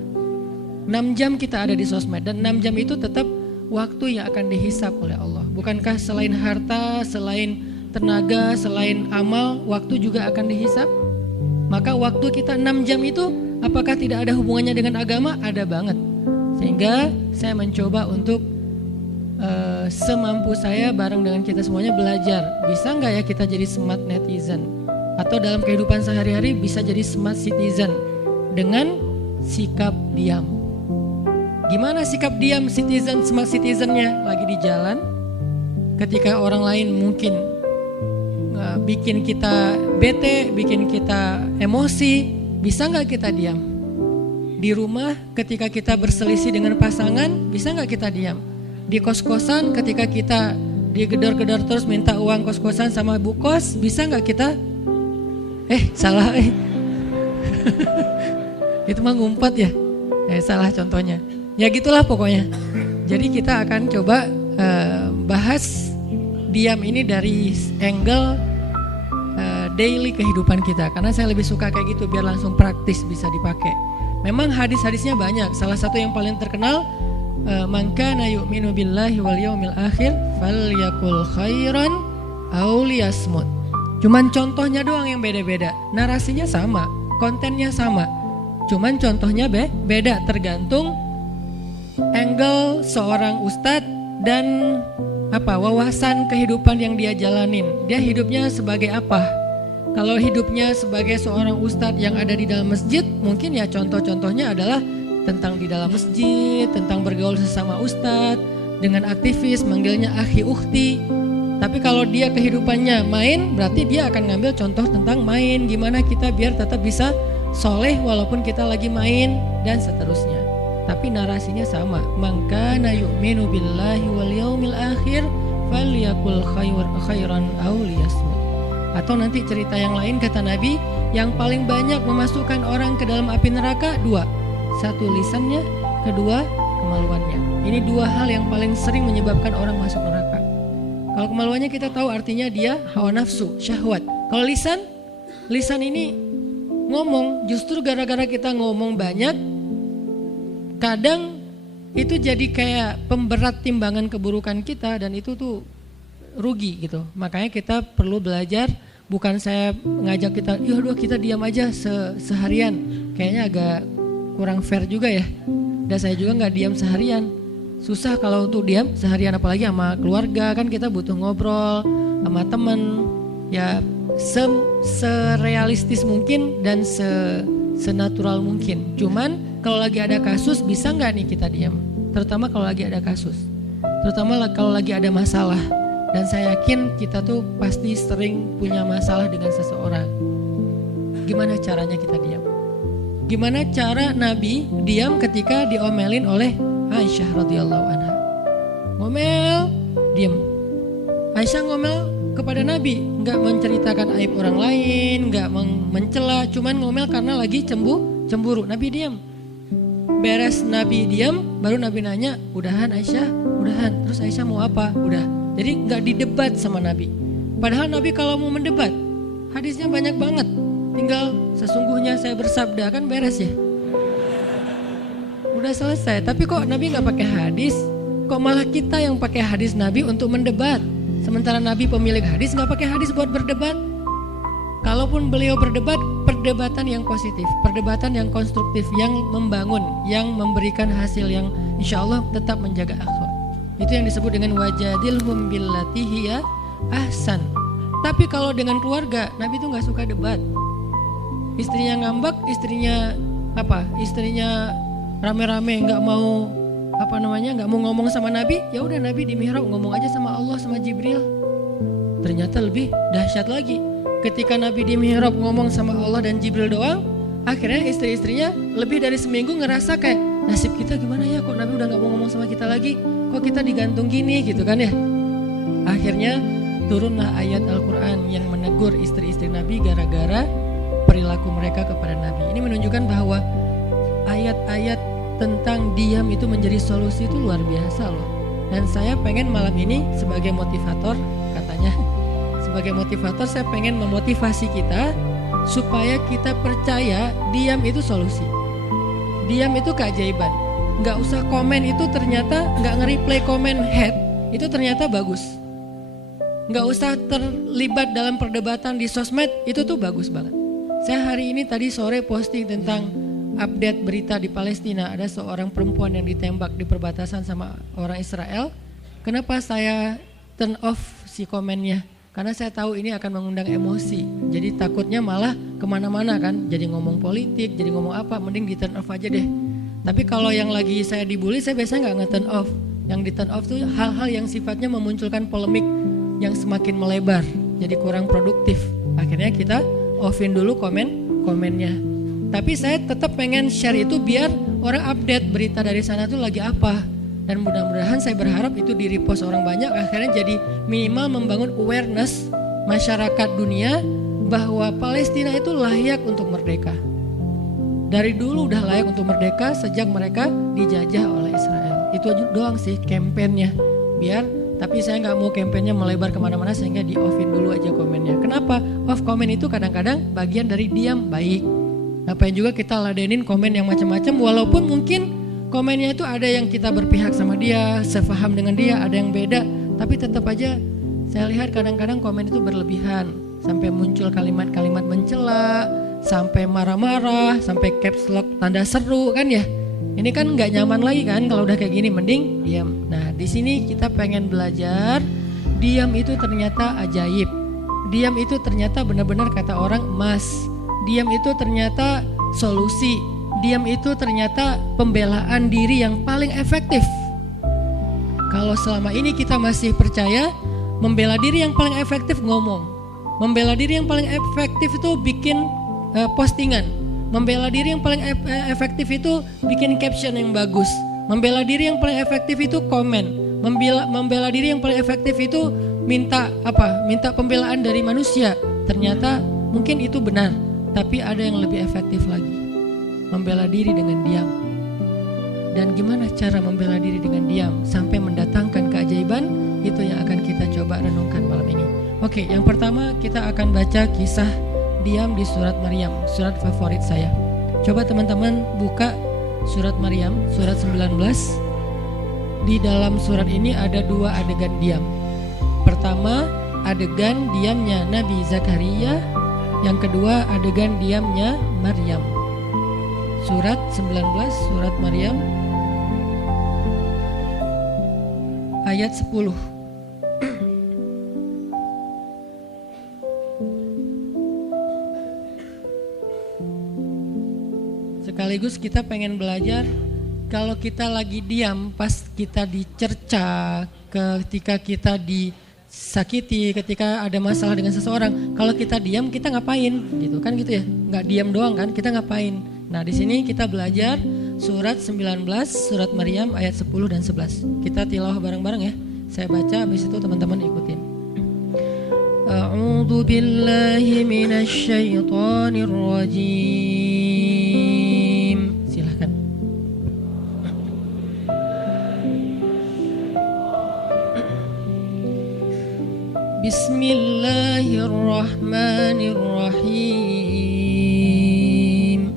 6 jam kita ada di sosmed dan 6 jam itu tetap waktu yang akan dihisap oleh Allah. Bukankah selain harta, selain tenaga, selain amal, waktu juga akan dihisap? Maka waktu kita 6 jam itu apakah tidak ada hubungannya dengan agama? Ada banget. Sehingga saya mencoba untuk semampu saya bareng dengan kita semuanya belajar. Bisa nggak ya kita jadi smart netizen? Atau dalam kehidupan sehari-hari bisa jadi smart citizen dengan sikap diam. Gimana sikap diam citizen, smart citizennya? Lagi di jalan, ketika orang lain mungkin bikin kita bete, bikin kita emosi, bisa nggak kita diam? Di rumah ketika kita berselisih dengan pasangan, bisa nggak kita diam? Di kos-kosan ketika kita digedor-gedor terus minta uang kos-kosan sama bu kos, bisa nggak kita? Salah itu mah ngumpet ya? Salah contohnya. Ya gitulah pokoknya. Jadi kita akan coba bahas diam ini dari angle daily kehidupan kita. Karena saya lebih suka kayak gitu biar langsung praktis bisa dipakai. Memang hadis-hadisnya banyak. Salah satu yang paling terkenal, man kana yu'minu billahi wal yaumil akhir falyakul khairan aw liyasmut. Cuman contohnya doang yang beda-beda. Narasinya sama, kontennya sama. Cuman contohnya beda tergantung angle seorang ustadz dan wawasan kehidupan yang dia jalanin. Dia hidupnya sebagai apa? Kalau hidupnya sebagai seorang ustadz yang ada di dalam masjid, mungkin ya contoh-contohnya adalah tentang di dalam masjid, tentang bergaul sesama ustadz, dengan aktivis manggilnya akhi ukhti. Tapi kalau dia kehidupannya main, berarti dia akan ngambil contoh tentang main. Gimana kita biar tetap bisa soleh walaupun kita lagi main dan seterusnya. Tapi narasinya sama. Man kana yu'minu billahi wal yaumil akhir falyakul khairan aw liyasmut. Atau nanti cerita yang lain kata Nabi, yang paling banyak memasukkan orang ke dalam api neraka 2. 1 lisannya, kedua kemaluannya. Ini 2 hal yang paling sering menyebabkan orang masuk neraka. Kalau kemaluannya kita tahu artinya dia hawa nafsu, syahwat. Kalau lisan ini ngomong, justru gara-gara kita ngomong banyak, kadang itu jadi kayak pemberat timbangan keburukan kita, dan itu tuh rugi gitu. Makanya kita perlu belajar. Bukan saya ngajak kita, yaudah kita diam aja seharian. Kayaknya agak kurang fair juga ya. Dan saya juga gak diam seharian. Susah kalau untuk diam seharian, apalagi sama keluarga. Kan kita butuh ngobrol sama teman. Ya serealistis mungkin dan senatural mungkin. Cuman kalau lagi ada kasus, bisa gak nih kita diam? Terutama kalau lagi ada kasus. Terutama kalau lagi ada masalah. Dan saya yakin kita tuh pasti sering punya masalah dengan seseorang. Gimana caranya kita diam? Gimana cara Nabi diam ketika diomelin oleh Aisyah radhiyallahu anha? Ngomel, diam. Aisyah ngomel kepada Nabi, nggak menceritakan aib orang lain, nggak mencela, cuman ngomel karena lagi cemburu. Nabi diam. Beres Nabi diam, baru Nabi nanya, udahan Aisyah? Udahan. Terus Aisyah mau apa? Udah. Jadi nggak didebat sama Nabi. Padahal Nabi kalau mau mendebat, hadisnya banyak banget. Tinggal sesungguhnya saya bersabda, kan beres ya. Udah selesai. Tapi kok Nabi nggak pakai hadis? Kok malah kita yang pakai hadis Nabi untuk mendebat? Sementara Nabi pemilik hadis nggak pakai hadis buat berdebat. Kalaupun beliau berdebat, perdebatan yang positif, perdebatan yang konstruktif, yang membangun, yang memberikan hasil yang insya Allah tetap menjaga akhlak. Itu yang disebut dengan wajadilhum billati hiya ahsan. Tapi kalau dengan keluarga, Nabi itu nggak suka debat. Istrinya ngambek, istrinya rame-rame nggak mau nggak mau ngomong sama Nabi. Ya udah Nabi di mihrab ngomong aja sama Allah sama Jibril. Ternyata lebih dahsyat lagi. Ketika Nabi di mihrab ngomong sama Allah dan Jibril doang, akhirnya istri-istrinya lebih dari seminggu ngerasa kayak nasib kita gimana ya, kok Nabi udah gak mau ngomong sama kita lagi, kok kita digantung gini gitu kan ya. Akhirnya turunlah ayat Al-Quran yang menegur istri-istri Nabi gara-gara perilaku mereka kepada Nabi. Ini menunjukkan bahwa ayat-ayat tentang diam itu menjadi solusi itu luar biasa loh. Dan saya pengen malam ini sebagai motivator, katanya sebagai motivator saya pengen memotivasi kita supaya kita percaya diam itu solusi. Diam itu keajaiban. Gak usah komen itu ternyata, gak nge-reply komen head itu ternyata bagus. Gak usah terlibat dalam perdebatan di sosmed, itu tuh bagus banget. Saya hari ini tadi sore posting tentang update berita di Palestina. Ada seorang perempuan yang ditembak di perbatasan sama orang Israel. Kenapa saya turn off si komennya? Karena saya tahu ini akan mengundang emosi. Jadi takutnya malah kemana-mana kan. Jadi ngomong politik, jadi ngomong apa, mending di turn off aja deh. Tapi kalau yang lagi saya dibully, saya biasanya gak nge-turn off. Yang di turn off tuh hal-hal yang sifatnya memunculkan polemik yang semakin melebar. Jadi kurang produktif. Akhirnya kita offin dulu komennya. Tapi saya tetap pengen share itu biar orang update berita dari sana tuh lagi apa. Dan mudah-mudahan saya berharap itu di-repost orang banyak, akhirnya jadi minimal membangun awareness masyarakat dunia bahwa Palestina itu layak untuk merdeka. Dari dulu udah layak untuk merdeka sejak mereka dijajah oleh Israel. Itu aja doang sih kampanyenya. Tapi saya nggak mau kampanyenya melebar kemana-mana sehingga di-offin dulu aja komennya. Kenapa? Off komen itu kadang-kadang bagian dari diam baik. Ngapain juga kita ladenin komen yang macam-macam, walaupun mungkin komennya itu ada yang kita berpihak sama dia, sepaham dengan dia, ada yang beda. Tapi tetap aja saya lihat kadang-kadang komen itu berlebihan. Sampai muncul kalimat-kalimat mencela, sampai marah-marah, sampai caps lock tanda seru kan ya. Ini kan nggak nyaman lagi kan kalau udah kayak gini, mending diam. Nah di sini kita pengen belajar, diam itu ternyata ajaib. Diam itu ternyata benar-benar kata orang emas. Diam itu ternyata solusi. Diam itu ternyata pembelaan diri yang paling efektif. Kalau selama ini kita masih percaya membela diri yang paling efektif ngomong. Membela diri yang paling efektif itu bikin postingan. Membela diri yang paling efektif itu bikin caption yang bagus. Membela diri yang paling efektif itu komen. Membela diri yang paling efektif itu minta pembelaan dari manusia. Ternyata mungkin itu benar, tapi ada yang lebih efektif lagi. Membela diri dengan diam. Dan gimana cara membela diri dengan diam sampai mendatangkan keajaiban, itu yang akan kita coba renungkan malam ini. Oke, yang pertama kita akan baca kisah diam di surat Maryam, surat favorit saya. Coba teman-teman buka surat Maryam, surat 19 di dalam surat ini ada dua adegan diam. Pertama, adegan diamnya Nabi Zakaria. Yang kedua, adegan diamnya Maryam. Surat 19, surat Maryam ayat 10. Sekaligus kita pengen belajar, kalau kita lagi diam pas kita dicerca, ketika kita disakiti, ketika ada masalah dengan seseorang, kalau kita diam kita ngapain gitu kan, gitu ya, nggak diam doang kan, kita ngapain. Nah di sini kita belajar surat 19 surat Maryam ayat 10 dan 11. Kita tilawah bareng-bareng ya. Saya baca, habis itu teman-teman ikutin. A'udzu billahi minasy syaithanir rajim. Silahkan. Bismillahirrahmanirrahim.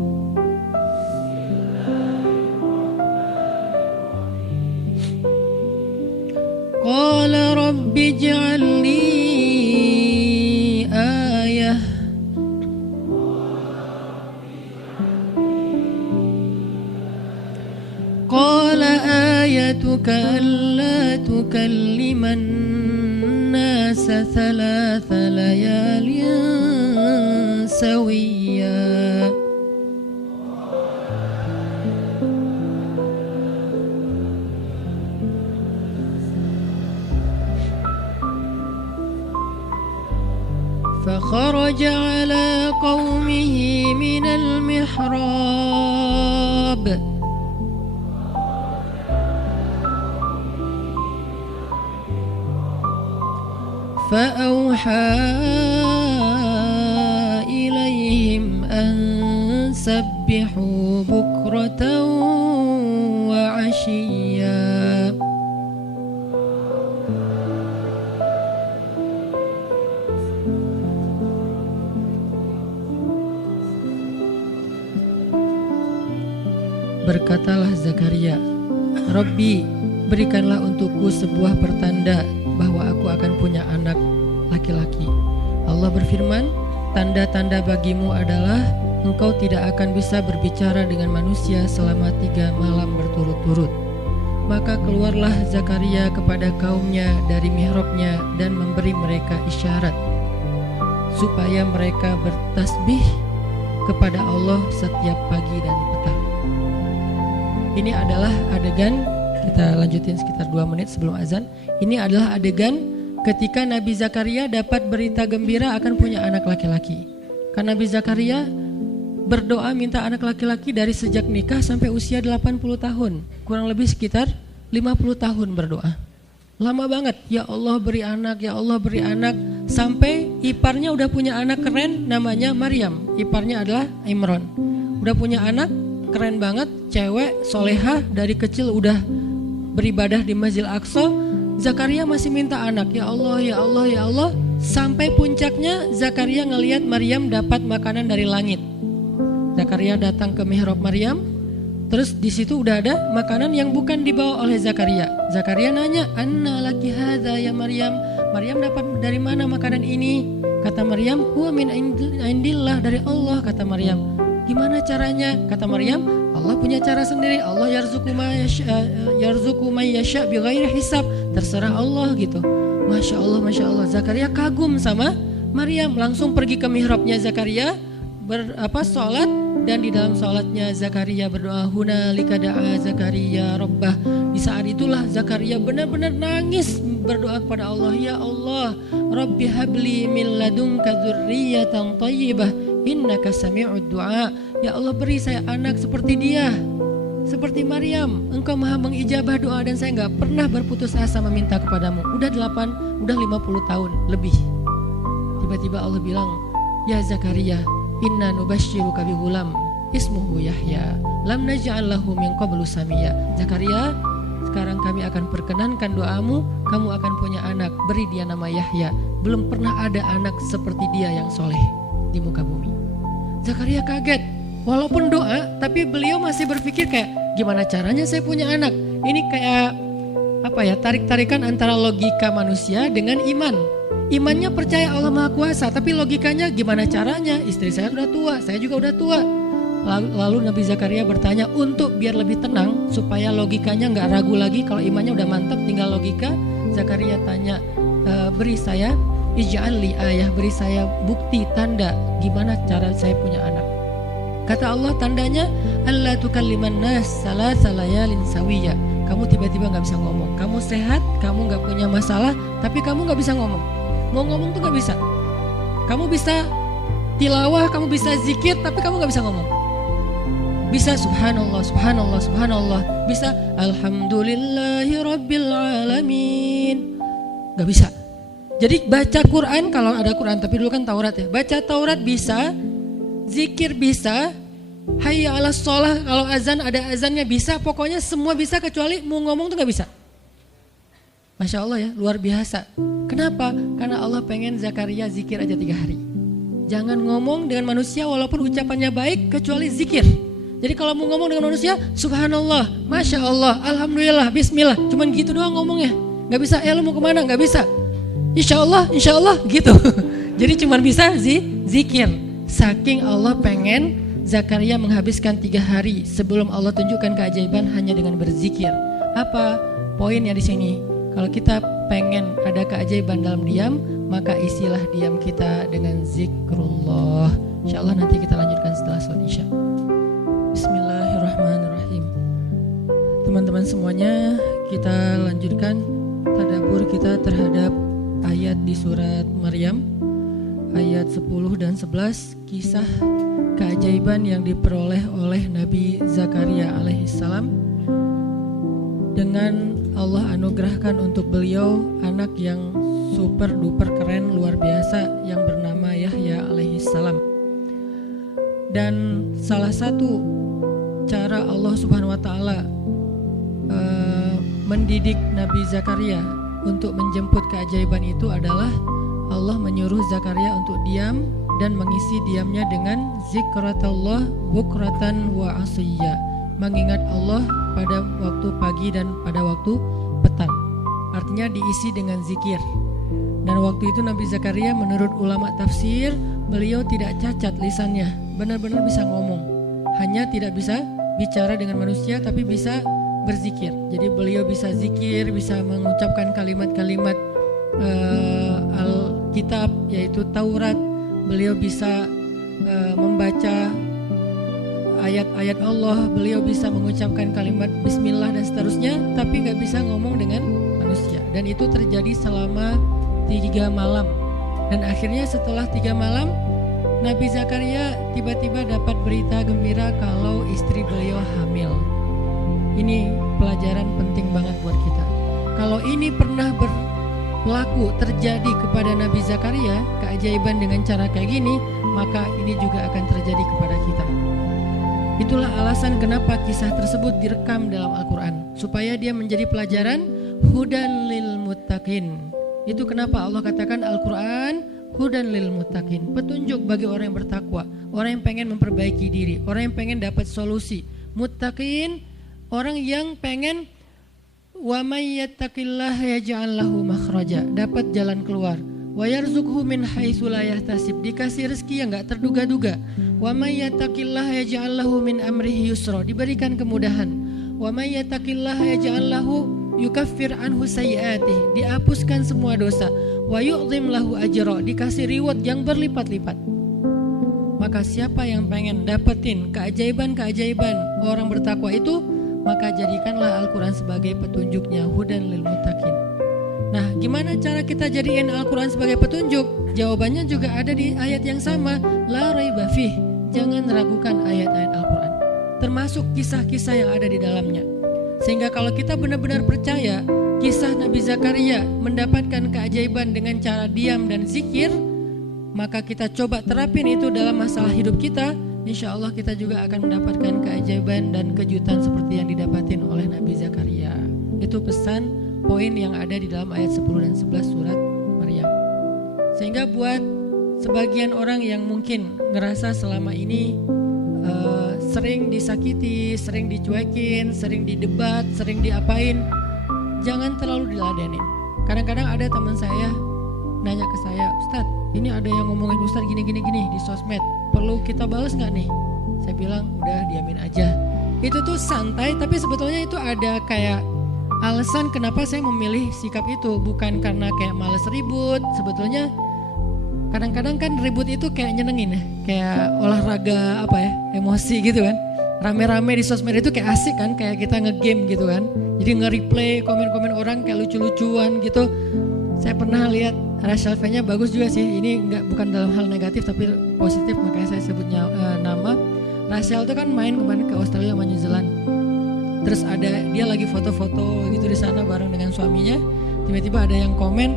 Qala rabbi ij'al li ayah. Qala ayatuka alla tukalliman nasa thalatha layalin sawiyya. فخرج على قومه من المحراب فأوحى إليهم أن سبحوا بكرة وعشيا. Berkatalah Zakaria, Rabbi, berikanlah untukku sebuah pertanda bahwa aku akan punya anak laki-laki. Allah berfirman, tanda-tanda bagimu adalah engkau tidak akan bisa berbicara dengan manusia selama 3 malam berturut-turut. Maka keluarlah Zakaria kepada kaumnya dari mihrabnya dan memberi mereka isyarat supaya mereka bertasbih kepada Allah setiap pagi dan petang. Ini adalah adegan, kita lanjutin sekitar 2 menit sebelum azan. Ini adalah adegan ketika Nabi Zakaria dapat berita gembira akan punya anak laki-laki. Karena Nabi Zakaria berdoa minta anak laki-laki dari sejak nikah sampai usia 80 tahun. Kurang lebih sekitar 50 tahun berdoa. Lama banget, ya Allah beri anak, ya Allah beri anak. Sampai iparnya udah punya anak keren namanya Maryam. Iparnya adalah Imran. Udah punya anak keren banget, cewek, solehah, dari kecil udah beribadah di Masjid Aqsa. Zakaria masih minta anak, ya Allah, ya Allah, ya Allah. Sampai puncaknya Zakaria ngelihat Maryam dapat makanan dari langit. Zakaria datang ke mihrab Maryam, terus di situ udah ada makanan yang bukan dibawa oleh Zakaria. Zakaria nanya, anna laki hadza ya Maryam. Maryam dapat dari mana makanan ini? Kata Maryam, huwa min indillah, dari Allah. Kata Maryam, gimana caranya? Kata Maryam, Allah punya cara sendiri. Allah yarzuqu may yasha bighairi hisab. Terserah Allah gitu. Masya Allah, Masya Allah. Zakaria kagum sama Maryam, langsung pergi ke mihrabnya Zakaria, sholat, dan di dalam sholatnya Zakaria berdoa, hunalika da'a Zakaria rabbah. Di saat itulah Zakaria benar-benar nangis berdoa kepada Allah, ya Allah, Rabbi habli min ladunka dzurriyyatan thayyibah innaka sami'ud du'a. Ya Allah, beri saya anak seperti dia, seperti Maryam. Engkau maha mengijabah doa dan saya gak pernah berputus asa meminta kepadamu. Udah 50 tahun lebih. Tiba-tiba Allah bilang, ya Zakaria, inna nubashiruka bighulam ismuhu Yahya lam naj'al lahu min qablu samia. Zakaria, sekarang kami akan perkenankan doamu, kamu akan punya anak, beri dia nama Yahya. Belum pernah ada anak seperti dia yang soleh di muka bumi. Zakaria kaget, walaupun doa, tapi beliau masih berpikir kayak, gimana caranya saya punya anak? Ini kayak tarik-tarikan antara logika manusia dengan iman. Imannya percaya Allah Maha Kuasa, tapi logikanya gimana caranya? Istri saya sudah tua, saya juga udah tua. Lalu Nabi Zakaria bertanya untuk biar lebih tenang, supaya logikanya nggak ragu lagi. Kalau imannya udah mantap, tinggal logika. Zakaria tanya, beri saya ij'al li ayah, beri saya bukti tanda gimana cara saya punya anak. Kata Allah, tandanya alla tukalliman nas salasa layalin sawiyya. Kamu tiba-tiba gak bisa ngomong. Kamu sehat, kamu gak punya masalah, tapi kamu gak bisa ngomong. Mau ngomong tuh gak bisa. Kamu bisa tilawah, kamu bisa zikir, tapi kamu gak bisa ngomong. Bisa subhanallah, subhanallah, subhanallah. Bisa alhamdulillahi rabbil alamin. Gak bisa. Jadi baca Quran, kalau ada Quran, tapi dulu kan Taurat ya. Baca Taurat bisa, zikir bisa, hayya ala sholah, kalau azan ada azannya bisa, pokoknya semua bisa kecuali mau ngomong tuh gak bisa. Masya Allah ya, luar biasa. Kenapa? Karena Allah pengen Zakaria zikir aja 3 hari. Jangan ngomong dengan manusia walaupun ucapannya baik kecuali zikir. Jadi kalau mau ngomong dengan manusia, subhanallah, masya Allah, alhamdulillah, bismillah, cuman gitu doang ngomongnya. Gak bisa, lu mau kemana? Gak bisa. Insya Allah gitu. Jadi cuman bisa zikir. Saking Allah pengen Zakaria menghabiskan 3 hari sebelum Allah tunjukkan keajaiban hanya dengan berzikir. Apa poinnya di sini? Kalau kita pengen ada keajaiban dalam diam, maka isilah diam kita dengan zikrullah. Insya Allah nanti kita lanjutkan setelah sholat isya. Bismillahirrahmanirrahim. Teman-teman semuanya, kita lanjutkan tadabbur kita terhadap ayat di surat Maryam, ayat 10 dan 11, kisah keajaiban yang diperoleh oleh Nabi Zakaria alaihissalam dengan Allah anugerahkan untuk beliau anak yang super duper keren luar biasa yang bernama Yahya alaihissalam. Dan salah satu cara Allah subhanahu wa ta'ala mendidik Nabi Zakaria untuk menjemput keajaiban itu adalah Allah menyuruh Zakaria untuk diam dan mengisi diamnya dengan zikratullah bukratan wa asiyya, mengingat Allah pada waktu pagi dan pada waktu petang. Artinya diisi dengan zikir. Dan waktu itu Nabi Zakaria menurut ulama tafsir, beliau tidak cacat lisannya, benar-benar bisa ngomong. Hanya tidak bisa bicara dengan manusia, tapi bisa berzikir. Jadi beliau bisa zikir, bisa mengucapkan kalimat-kalimat Alkitab yaitu Taurat. Beliau bisa membaca ayat-ayat Allah, beliau bisa mengucapkan kalimat bismillah dan seterusnya, tapi gak bisa ngomong dengan manusia. Dan itu terjadi selama 3 malam. Dan akhirnya setelah 3 malam, Nabi Zakaria tiba-tiba dapat berita gembira kalau istri beliau hamil. Ini pelajaran penting banget buat kita. Kalau ini pernah berlaku terjadi kepada Nabi Zakaria, keajaiban dengan cara kayak gini, maka ini juga akan terjadi kepada kita. Itulah alasan kenapa kisah tersebut direkam dalam Al-Quran, supaya dia menjadi pelajaran hudan lil muttaqin. Itu kenapa Allah katakan Al-Quran hudan lil muttaqin, petunjuk bagi orang yang bertakwa, orang yang pengen memperbaiki diri, orang yang pengen dapat solusi. Muttaqin, orang yang pengen wa may yattaqillaha yaj'al lahu makhraja, dapat jalan keluar. Wa yarzuqhu min haitsu la yahtasib, dikasih rezeki yang enggak terduga-duga. Wa may yattaqillaha yaj'al lahu min amrihi yusra, diberikan kemudahan. Wa may yattaqillaha yaj'al lahu yukaffir anhu sayyi'atihi, dihapuskan semua dosa. Wa yu'dhim lahu ajra, dikasih reward yang berlipat-lipat. Maka siapa yang pengen dapetin keajaiban-keajaiban orang bertakwa itu, maka jadikanlah Al-Quran sebagai petunjuknya, hudan lil muttaqin. Nah, gimana cara kita jadiin Al-Quran sebagai petunjuk? Jawabannya juga ada di ayat yang sama, la raiba fih, jangan ragukan ayat-ayat Al-Quran, termasuk kisah-kisah yang ada di dalamnya. Sehingga kalau kita benar-benar percaya kisah Nabi Zakaria mendapatkan keajaiban dengan cara diam dan zikir, maka kita coba terapin itu dalam masalah hidup kita, insya Allah kita juga akan mendapatkan keajaiban dan kejutan seperti yang didapatin oleh Nabi Zakaria. Itu pesan poin yang ada di dalam ayat 10 dan 11 surat Maryam. Sehingga buat sebagian orang yang mungkin ngerasa selama ini sering disakiti, sering dicuekin, sering didebat, sering diapain, jangan terlalu diladenin. Kadang-kadang ada teman saya nanya ke saya, Ustadz, ini ada yang ngomongin Ustadz gini di sosmed, perlu kita balas nggak nih? Saya bilang udah diamin aja. Itu tuh santai, tapi sebetulnya itu ada kayak alasan kenapa saya memilih sikap itu. Bukan karena kayak males ribut. Sebetulnya kadang-kadang kan ribut itu kayak nyenengin ya, kayak olahraga emosi gitu kan. Rame-rame di sosmed itu kayak asik kan, kayak kita nge-game gitu kan. Jadi nge-replay komen-komen orang kayak lucu-lucuan gitu. Saya pernah lihat racial fan-nya bagus juga sih. Ini bukan dalam hal negatif tapi positif, makanya saya sebutnya nama. Rachel itu kan main kemarin ke Australia sama New Zealand. Terus ada dia lagi foto-foto gitu di sana bareng dengan suaminya. Tiba-tiba ada yang komen,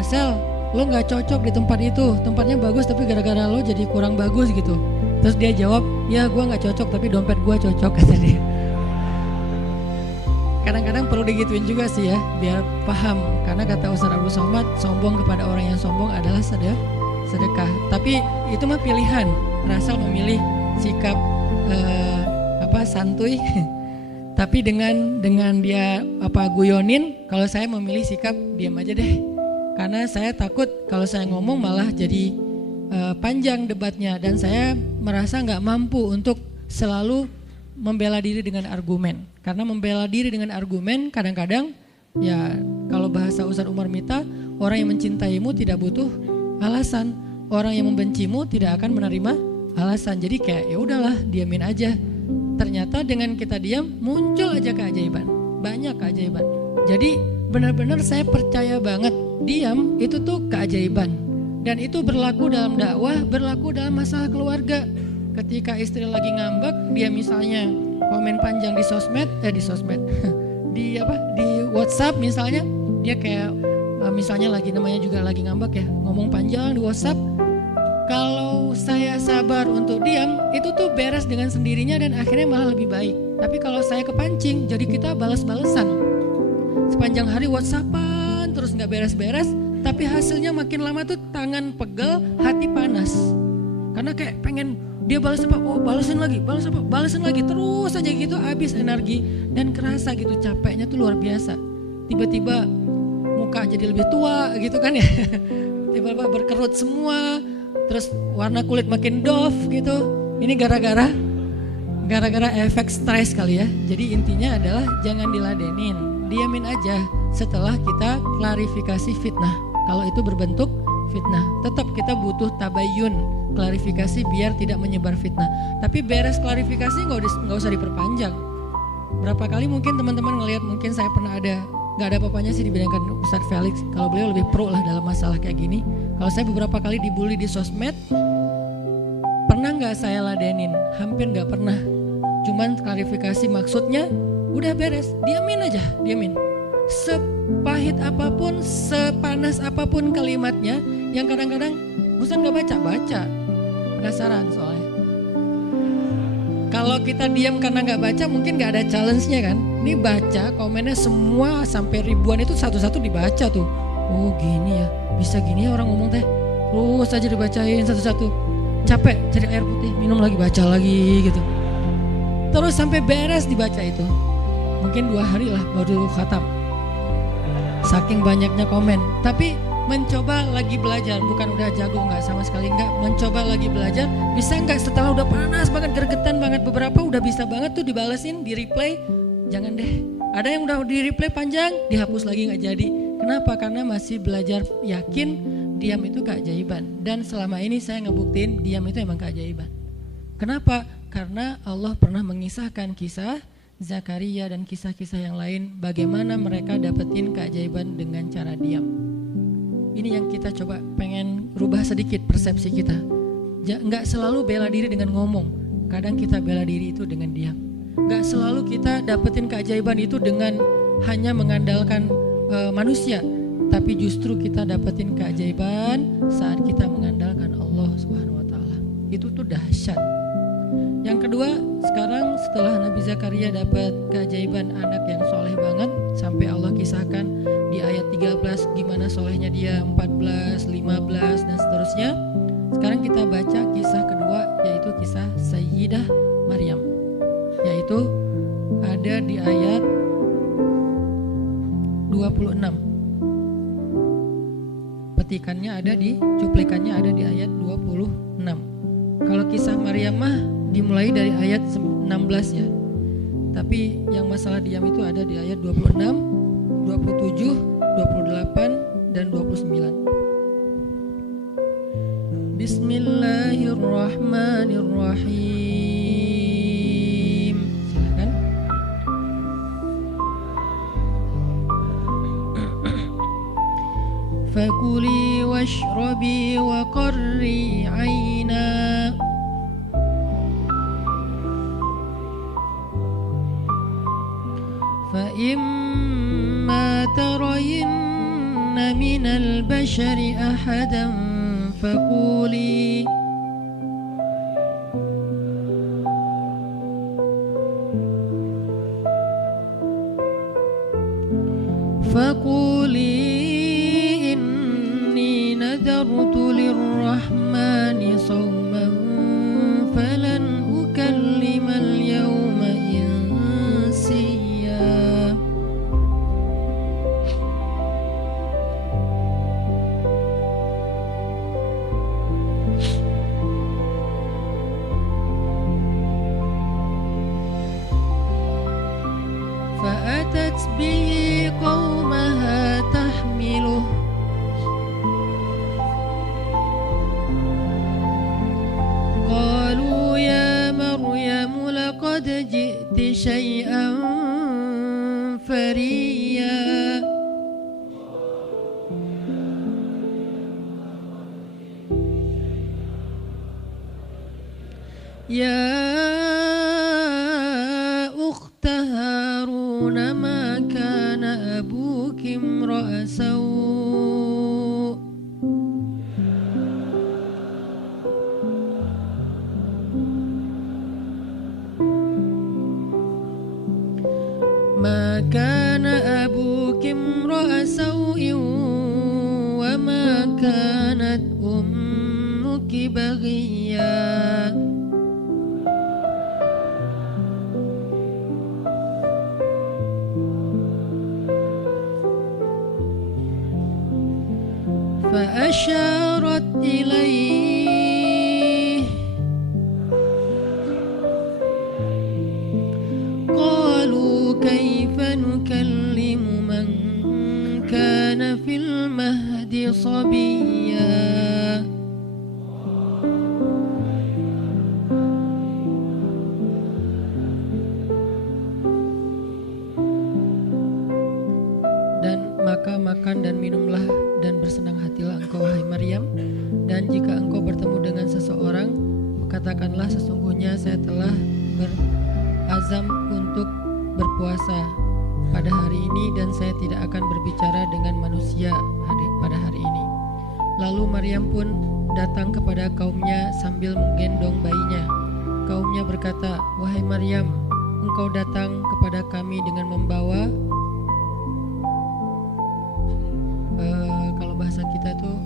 Sel, lo nggak cocok di tempat itu. Tempatnya bagus tapi gara-gara lo jadi kurang bagus gitu. Terus dia jawab, ya gue nggak cocok tapi dompet gue cocok, kata dia. Kadang-kadang perlu digituin juga sih ya, biar paham. Karena kata Ustaz Abdul Somad, sombong kepada orang yang sombong adalah sedekah. Tapi itu mah pilihan. Rachel memilih sikap santuy tapi dengan dia guyonin. Kalau saya memilih sikap diam aja deh, karena saya takut kalau saya ngomong malah jadi panjang debatnya, dan saya merasa nggak mampu untuk selalu membela diri dengan argumen. Karena membela diri dengan argumen kadang-kadang ya, kalau bahasa Ustaz Umar Mita, orang yang mencintaimu tidak butuh alasan, orang yang membencimu tidak akan menerima alasan. Jadi kayak ya udahlah, diamin aja. Ternyata dengan kita diam muncul aja keajaiban, banyak keajaiban. Jadi benar-benar saya percaya banget diam itu tuh keajaiban. Dan itu berlaku dalam dakwah, berlaku dalam masalah keluarga. Ketika istri lagi ngambek, dia misalnya komen panjang di sosmed di WhatsApp misalnya, dia kayak misalnya namanya juga lagi ngambek ya, ngomong panjang di WhatsApp. Kalau saya sabar untuk diam, itu tuh beres dengan sendirinya dan akhirnya malah lebih baik. Tapi kalau saya kepancing, jadi kita balas-balesan. Sepanjang hari WhatsAppan terus nggak beres-beres, tapi hasilnya makin lama tuh tangan pegel, hati panas. Karena kayak pengen dia balas apa, oh balesin lagi, balas apa, balesin lagi, terus aja gitu, habis energi dan kerasa gitu capeknya tuh luar biasa. Tiba-tiba muka jadi lebih tua gitu kan ya, tiba-tiba berkerut semua. Terus warna kulit makin doff gitu. Ini gara-gara efek stres kali ya. Jadi intinya adalah jangan diladenin, diamin aja setelah kita klarifikasi fitnah. Kalau itu berbentuk fitnah, tetap kita butuh tabayun, klarifikasi biar tidak menyebar fitnah. Tapi beres klarifikasi nggak usah diperpanjang. Berapa kali mungkin teman-teman ngelihat, mungkin saya pernah nggak ada apa-apanya sih dibandingkan Ustadz Felix. Kalau beliau lebih pro lah dalam masalah kayak gini. Kalau saya beberapa kali dibully di sosmed, pernah nggak saya ladenin? Hampir nggak pernah. Cuman klarifikasi maksudnya, udah beres, diamin aja, diamin. Sepahit apapun, sepanas apapun kalimatnya, yang kadang-kadang Ustadz nggak baca, penasaran soalnya. Kalau kita diam karena nggak baca, mungkin nggak ada challenge-nya kan. Ini baca, komennya semua sampai ribuan itu satu-satu dibaca tuh. Oh gini ya, bisa gini ya orang ngomong teh. Terus aja dibacain satu-satu. Capek, cari air putih, minum lagi, baca lagi gitu. Terus sampai beres dibaca itu. Mungkin 2 hari lah baru khatam. Saking banyaknya komen. Tapi mencoba lagi belajar, bukan udah jago, nggak sama sekali nggak. Mencoba lagi belajar, bisa nggak setelah udah panas banget, gergetan banget, beberapa udah bisa banget tuh dibalesin, di replay. Jangan deh, ada yang udah di replay panjang, dihapus lagi nggak jadi. Kenapa? Karena masih belajar yakin diam itu keajaiban. Dan selama ini saya ngebuktiin diam itu emang keajaiban. Kenapa? Karena Allah pernah mengisahkan kisah Zakaria dan kisah-kisah yang lain, bagaimana mereka dapetin keajaiban dengan cara diam. Ini yang kita coba pengen rubah sedikit persepsi kita. Nggak selalu bela diri dengan ngomong, kadang kita bela diri itu dengan diam. Nggak selalu kita dapetin keajaiban itu dengan hanya mengandalkan manusia, tapi justru kita dapetin keajaiban saat kita mengandalkan Allah Subhanahu wa taala. Itu tuh dahsyat. Yang kedua, sekarang setelah Nabi Zakaria dapat keajaiban anak yang soleh banget, sampai Allah kisahkan di ayat 13 gimana solehnya dia, 14, 15 dan seterusnya. Sekarang kita baca kisah kedua, yaitu kisah Sayyidah Maryam, yaitu ada di ayat 26. Cuplikannya ada di ayat 26. Kalau kisah Maryam mah dimulai dari ayat 16 ya. Tapi yang masalah diam itu ada di ayat 26, 27, 28 dan 29. Bismillahirrahmanirrahim. Silakan. Fakuli washrabi wa qarri aina fa imma tarayinna minal bashari ahadan فقولي إني نذرت للرحمن صوما فلن أكلم اليوم إنسيا فأتت به قومها تحمله قالوا يا مريم لقد جئت شيئا فريا يا أخت هارون ما كان أبوك امرأ سوء ما كان أبوك امرأ سوء وما كانت أمك بغيا فأشارت إليه قالوا كيف نكلم من كان في المهد صبيا Dan maka makan dan minumlah dan bersenang hatilah engkau wahai Maryam, dan jika engkau bertemu dengan seseorang, katakanlah sesungguhnya saya telah berazam untuk berpuasa pada hari ini dan saya tidak akan berbicara dengan manusia pada hari ini. Lalu Maryam pun datang kepada kaumnya sambil menggendong bayinya. Kaumnya berkata, wahai Maryam, engkau datang kepada kami dengan membawa kalau bahasa kita tuh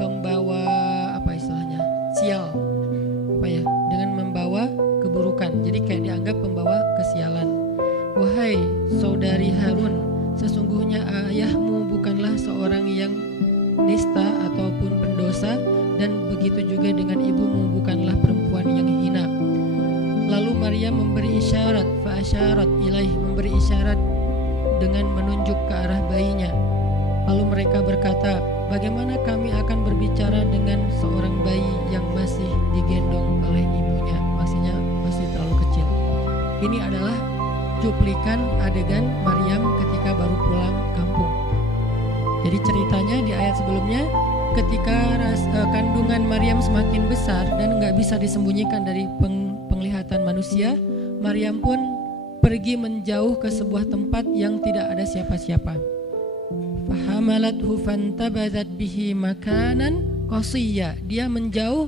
pembawa apa istilahnya, sial apa ya, dengan membawa keburukan, jadi kayak dianggap pembawa kesialan. Wahai saudari Harun, sesungguhnya ayahmu bukanlah seorang yang nista ataupun pendosa, dan begitu juga dengan ibumu bukanlah perempuan yang hina. Lalu Maryam memberi isyarat, fa'asyarat ilaih, memberi isyarat dengan menunjuk ke arah bayinya. Lalu mereka berkata, bagaimana kami akan berbicara dengan seorang bayi yang masih digendong oleh ibunya, maksudnya masih terlalu kecil. Ini adalah cuplikan adegan Maryam ketika baru pulang kampung. Jadi ceritanya di ayat sebelumnya, ketika kandungan Maryam semakin besar dan nggak bisa disembunyikan dari penglihatan manusia, Maryam pun pergi menjauh ke sebuah tempat yang tidak ada siapa-siapa. Fahamalathu fantabadzat bihi makanan qasiyya. Dia menjauh,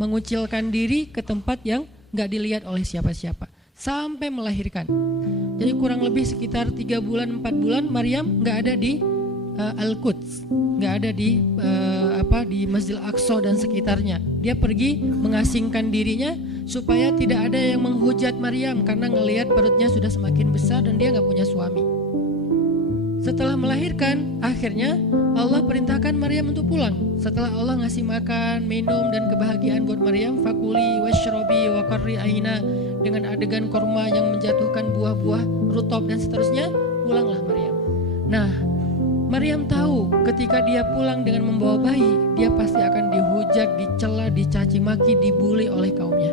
mengucilkan diri ke tempat yang gak dilihat oleh siapa-siapa sampai melahirkan. Jadi kurang lebih sekitar 3 bulan 4 bulan Maryam gak ada di Al-Quds, gak ada di di Masjidil Aqsa dan sekitarnya. Dia pergi mengasingkan dirinya supaya tidak ada yang menghujat Maryam karena ngelihat perutnya sudah semakin besar dan dia gak punya suami. Setelah melahirkan, akhirnya Allah perintahkan Maryam untuk pulang. Setelah Allah ngasih makan, minum, dan kebahagiaan buat Maryam, fakuli washrobi wa qarri aina, dengan adegan korma yang menjatuhkan buah-buah rutop dan seterusnya, pulanglah Maryam. Nah, Maryam tahu ketika dia pulang dengan membawa bayi, dia pasti akan dihujat, dicela, dicaci maki, dibully oleh kaumnya.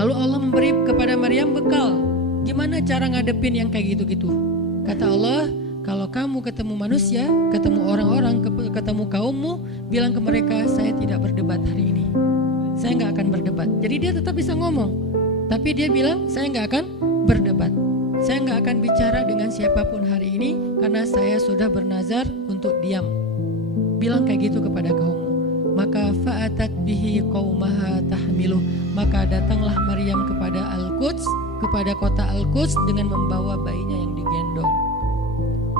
Lalu Allah memberi kepada Maryam bekal. Gimana cara ngadepin yang kayak gitu-gitu? Kata Allah, kalau kamu ketemu manusia, ketemu orang-orang, ketemu kaummu, bilang ke mereka, saya tidak berdebat hari ini. Saya nggak akan berdebat. Jadi dia tetap bisa ngomong. Tapi dia bilang, saya nggak akan berdebat. Saya nggak akan bicara dengan siapapun hari ini, karena saya sudah bernazar untuk diam. Bilang kayak gitu kepada kaummu. Maka fa'atat bihi qaumaha tahmiluh. Maka datanglah Maryam kepada Al-Quds, kepada kota Al-Quds dengan membawa bayinya yang digendong.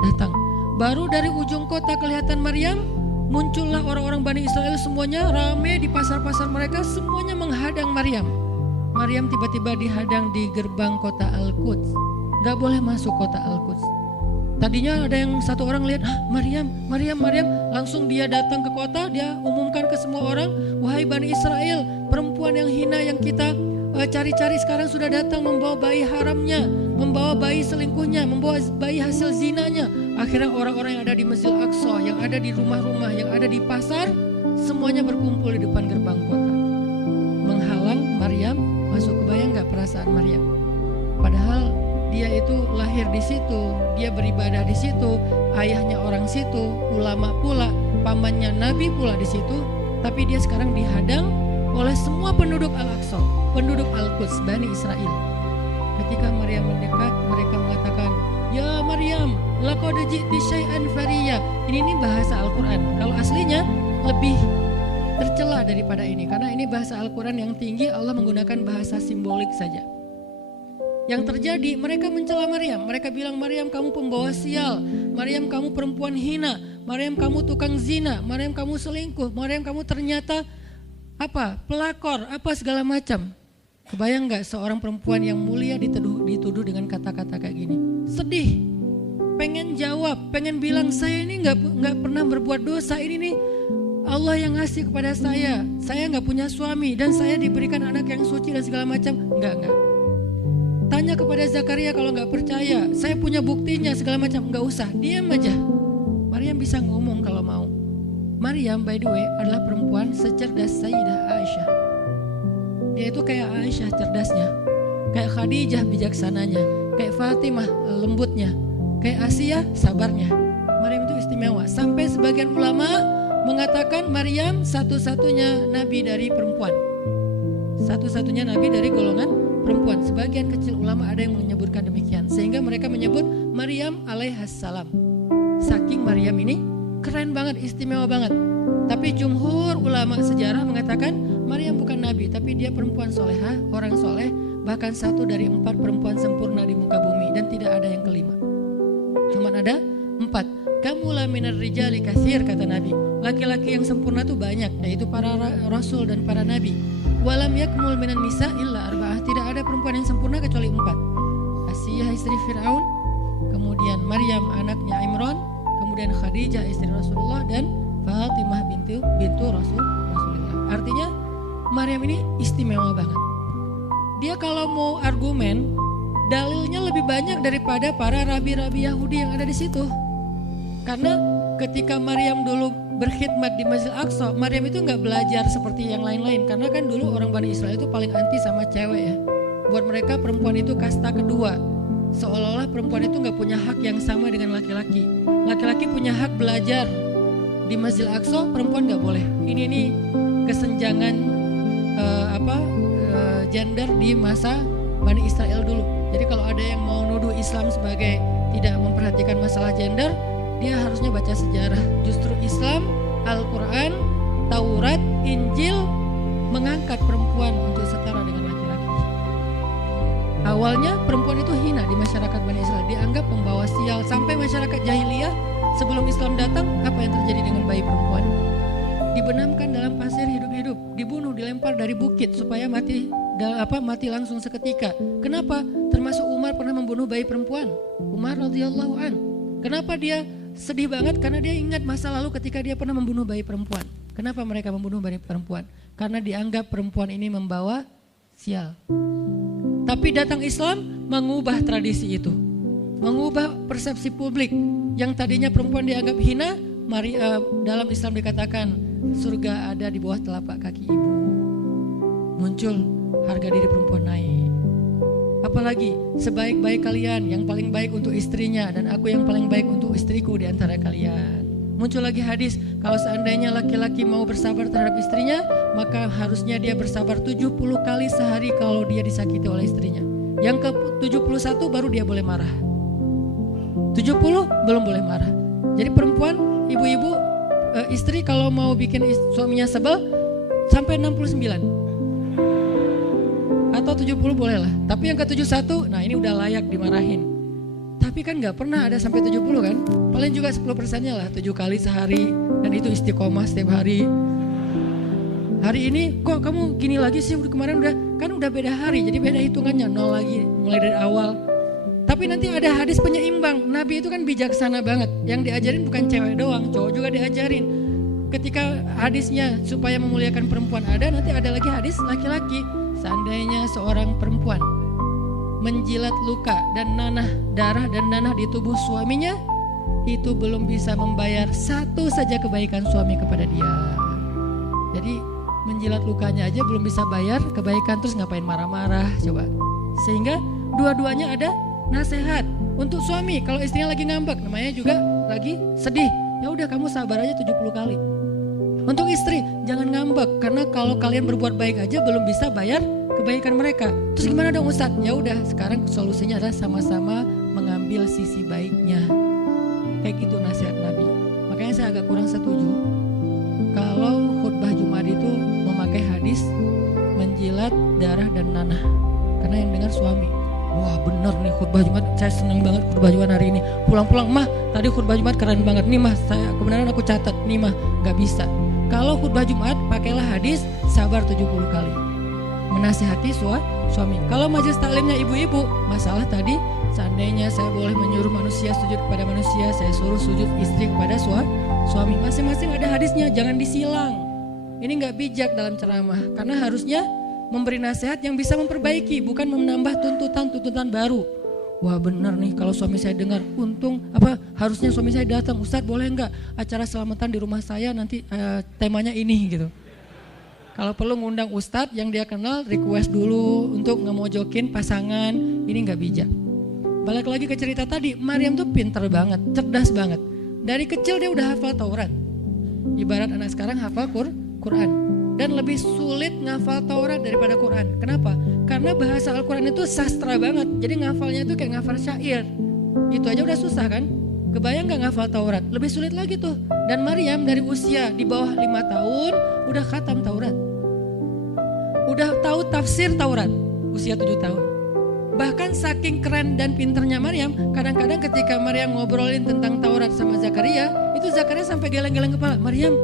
Datang. Baru dari ujung kota kelihatan Maryam, muncullah orang-orang Bani Israel semuanya rame di pasar-pasar mereka, semuanya menghadang Maryam. Maryam tiba-tiba dihadang di gerbang kota Al-Quds. Gak boleh masuk kota Al-Quds. Tadinya ada yang satu orang lihat, Maryam, langsung dia datang ke kota, dia umumkan ke semua orang, wahai Bani Israel, perempuan yang hina yang kita cari-cari sekarang sudah datang membawa bayi haramnya, membawa bayi selingkuhnya, membawa bayi hasil zinanya. Akhirnya orang-orang yang ada di Masjid Aqsa, yang ada di rumah-rumah, yang ada di pasar, semuanya berkumpul di depan gerbang kota, menghalang Maryam masuk. Kebayang gak perasaan Maryam? Padahal dia itu lahir di situ, dia beribadah di situ, ayahnya orang situ, ulama pula, pamannya Nabi pula di situ, tapi dia sekarang dihadang oleh semua penduduk Al-Aqsa, penduduk Al-Quds, Bani Israel. Ketika Maryam mendekat, mereka mengatakan, ya Maryam, laqad ji'ti syai'an fariya. Ini bahasa Al-Quran. Kalau aslinya lebih tercela daripada ini, karena ini bahasa Al-Quran yang tinggi, Allah menggunakan bahasa simbolik saja. Yang terjadi, mereka mencela Maryam. Mereka bilang, Maryam kamu pembawa sial, Maryam kamu perempuan hina, Maryam kamu tukang zina, Maryam kamu selingkuh, Maryam kamu ternyata pelakor, segala macam. Kebayang gak seorang perempuan yang mulia dituduh dengan kata-kata kayak gini? Sedih, pengen jawab, pengen bilang, saya ini gak pernah berbuat dosa, ini nih Allah yang ngasih kepada saya gak punya suami, dan saya diberikan anak yang suci dan segala macam. Enggak. Tanya kepada Zakaria kalau nggak percaya, saya punya buktinya segala macam. Nggak usah, diam aja. Maryam bisa ngomong kalau mau. Maryam by the way adalah perempuan secerdas Sayyidah Aisyah. Dia itu kayak Aisyah cerdasnya, kayak Khadijah bijaksananya, kayak Fatimah lembutnya, kayak Asiyah sabarnya. Maryam itu istimewa. Sampai sebagian ulama mengatakan Maryam satu-satunya nabi dari perempuan, satu-satunya nabi dari golongan perempuan. Sebagian kecil ulama ada yang menyebutkan demikian, sehingga mereka menyebut Maryam alaihassalam. Saking Maryam ini keren banget, istimewa banget. Tapi jumhur ulama sejarah mengatakan Maryam bukan nabi, tapi dia perempuan solehah, orang soleh, bahkan satu dari 4 perempuan sempurna di muka bumi, dan tidak ada yang kelima. Cuman ada 4. Kamula minar rijali katsir, kata Nabi. Laki-laki yang sempurna itu banyak, yaitu para rasul dan para nabi. Walam yakmul minan nisa illa arba'ah. Tidak ada perempuan yang sempurna kecuali 4. Asiyah istri Fir'aun, kemudian Maryam anaknya Imran, kemudian Khadijah istri Rasulullah, dan Fatimah bintu Rasulullah. Artinya Maryam ini istimewa banget. Dia kalau mau argumen, dalilnya lebih banyak daripada para rabi-rabi Yahudi yang ada di situ. Karena ketika Maryam dulu berkhidmat di Masjid Aqsa, Maryam itu nggak belajar seperti yang lain-lain, karena kan dulu orang Bani Israel itu paling anti sama cewek ya. Buat mereka perempuan itu kasta kedua, seolah-olah perempuan itu nggak punya hak yang sama dengan laki-laki. Laki-laki punya hak belajar di Masjid Aqsa, perempuan nggak boleh. Ini kesenjangan gender di masa Bani Israel dulu. Jadi kalau ada yang mau nuduh Islam sebagai tidak memperhatikan masalah gender, dia harusnya baca sejarah. Justru Islam, Al-Quran, Taurat, Injil mengangkat perempuan untuk setara dengan laki-laki. Awalnya perempuan itu hina di masyarakat Bani Israel, dianggap pembawa sial. Sampai masyarakat jahiliyah sebelum Islam datang, apa yang terjadi dengan bayi perempuan? Dibenamkan dalam pasir hidup-hidup, dibunuh, dilempar dari bukit supaya mati langsung seketika. Kenapa? Termasuk Umar pernah membunuh bayi perempuan. Umar radhiyallahu an. Kenapa dia sedih banget? Karena dia ingat masa lalu ketika dia pernah membunuh bayi perempuan. Kenapa mereka membunuh bayi perempuan? Karena dianggap perempuan ini membawa sial. Tapi datang Islam mengubah tradisi itu. Mengubah persepsi publik. Yang tadinya perempuan dianggap hina, dalam Islam dikatakan surga ada di bawah telapak kaki ibu. Muncul harga diri perempuan naik. Apalagi sebaik-baik kalian yang paling baik untuk istrinya dan aku yang paling baik untuk istriku di antara kalian. Muncul lagi hadis, kalau seandainya laki-laki mau bersabar terhadap istrinya, maka harusnya dia bersabar 70 kali sehari kalau dia disakiti oleh istrinya. Yang ke-71 baru dia boleh marah. 70 belum boleh marah. Jadi perempuan, ibu-ibu, istri kalau mau bikin suaminya sebel sampai 69 atau 70 boleh lah. Tapi yang ke-71, nah ini udah layak dimarahin. Tapi kan gak pernah ada sampai 70 kan. Paling juga 10%-nya lah, 7 kali sehari. Dan itu istiqomah setiap hari. Hari ini kok kamu gini lagi sih, kemarin udah beda hari. Jadi beda hitungannya, 0 lagi mulai dari awal. Tapi nanti ada hadis penyeimbang. Nabi itu kan bijaksana banget. Yang diajarin bukan cewek doang, cowok juga diajarin. Ketika hadisnya supaya memuliakan perempuan ada, nanti ada lagi hadis laki-laki. Seandainya seorang perempuan menjilat luka dan darah dan nanah di tubuh suaminya, itu belum bisa membayar satu saja kebaikan suami kepada dia. Jadi menjilat lukanya aja belum bisa bayar kebaikan, terus ngapain marah-marah coba. Sehingga dua-duanya ada nasihat untuk suami. Kalau istrinya lagi ngambek, namanya juga lagi sedih, ya udah kamu sabar aja 70 kali. Untuk istri jangan ngambek, karena kalau kalian berbuat baik aja belum bisa bayar kebaikan mereka. Terus gimana dong Ustadz? Ya udah, sekarang solusinya adalah sama-sama mengambil sisi baiknya. Kayak gitu nasihat Nabi. Makanya saya agak kurang setuju kalau khutbah Jumat itu memakai hadis menjilat darah dan nanah, karena yang dengar suami. Wah bener nih khutbah Jumat, saya senang banget khutbah Jumat hari ini. Pulang-pulang, mah tadi khutbah Jumat keren banget nih mah, saya kebenaran aku catat nih mah. Gak bisa. Kalau khutbah Jumat pakailah hadis sabar 70 kali. Menasihati suami. Kalau majelis taklimnya ibu-ibu, masalah tadi seandainya saya boleh menyuruh manusia sujud kepada manusia, saya suruh sujud istri kepada suami. Masing-masing ada hadisnya, jangan disilang. Ini gak bijak dalam ceramah, karena harusnya memberi nasihat yang bisa memperbaiki, bukan menambah tuntutan baru. Wah bener nih kalau suami saya dengar, harusnya suami saya datang, Ustadz boleh nggak acara selamatan di rumah saya nanti temanya ini gitu. Kalau perlu ngundang Ustadz yang dia kenal, request dulu untuk ngemojokin pasangan, ini nggak bijak. Balik lagi ke cerita tadi, Maryam tuh pinter banget, cerdas banget. Dari kecil dia udah hafal Taurat. Ibarat anak sekarang hafal Quran. Dan lebih sulit ngafal Taurat daripada Quran. Kenapa? Karena bahasa Al-Quran itu sastra banget. Jadi ngafalnya itu kayak ngafal syair. Itu aja udah susah kan? Kebayang gak ngafal Taurat? Lebih sulit lagi tuh. Dan Maryam dari usia di bawah 5 tahun udah khatam Taurat. Udah tahu tafsir Taurat usia 7 tahun. Bahkan saking keren dan pinternya Maryam, kadang-kadang ketika Maryam ngobrolin tentang Taurat sama Zakaria, itu Zakaria sampai geleng-geleng kepala. Maryam,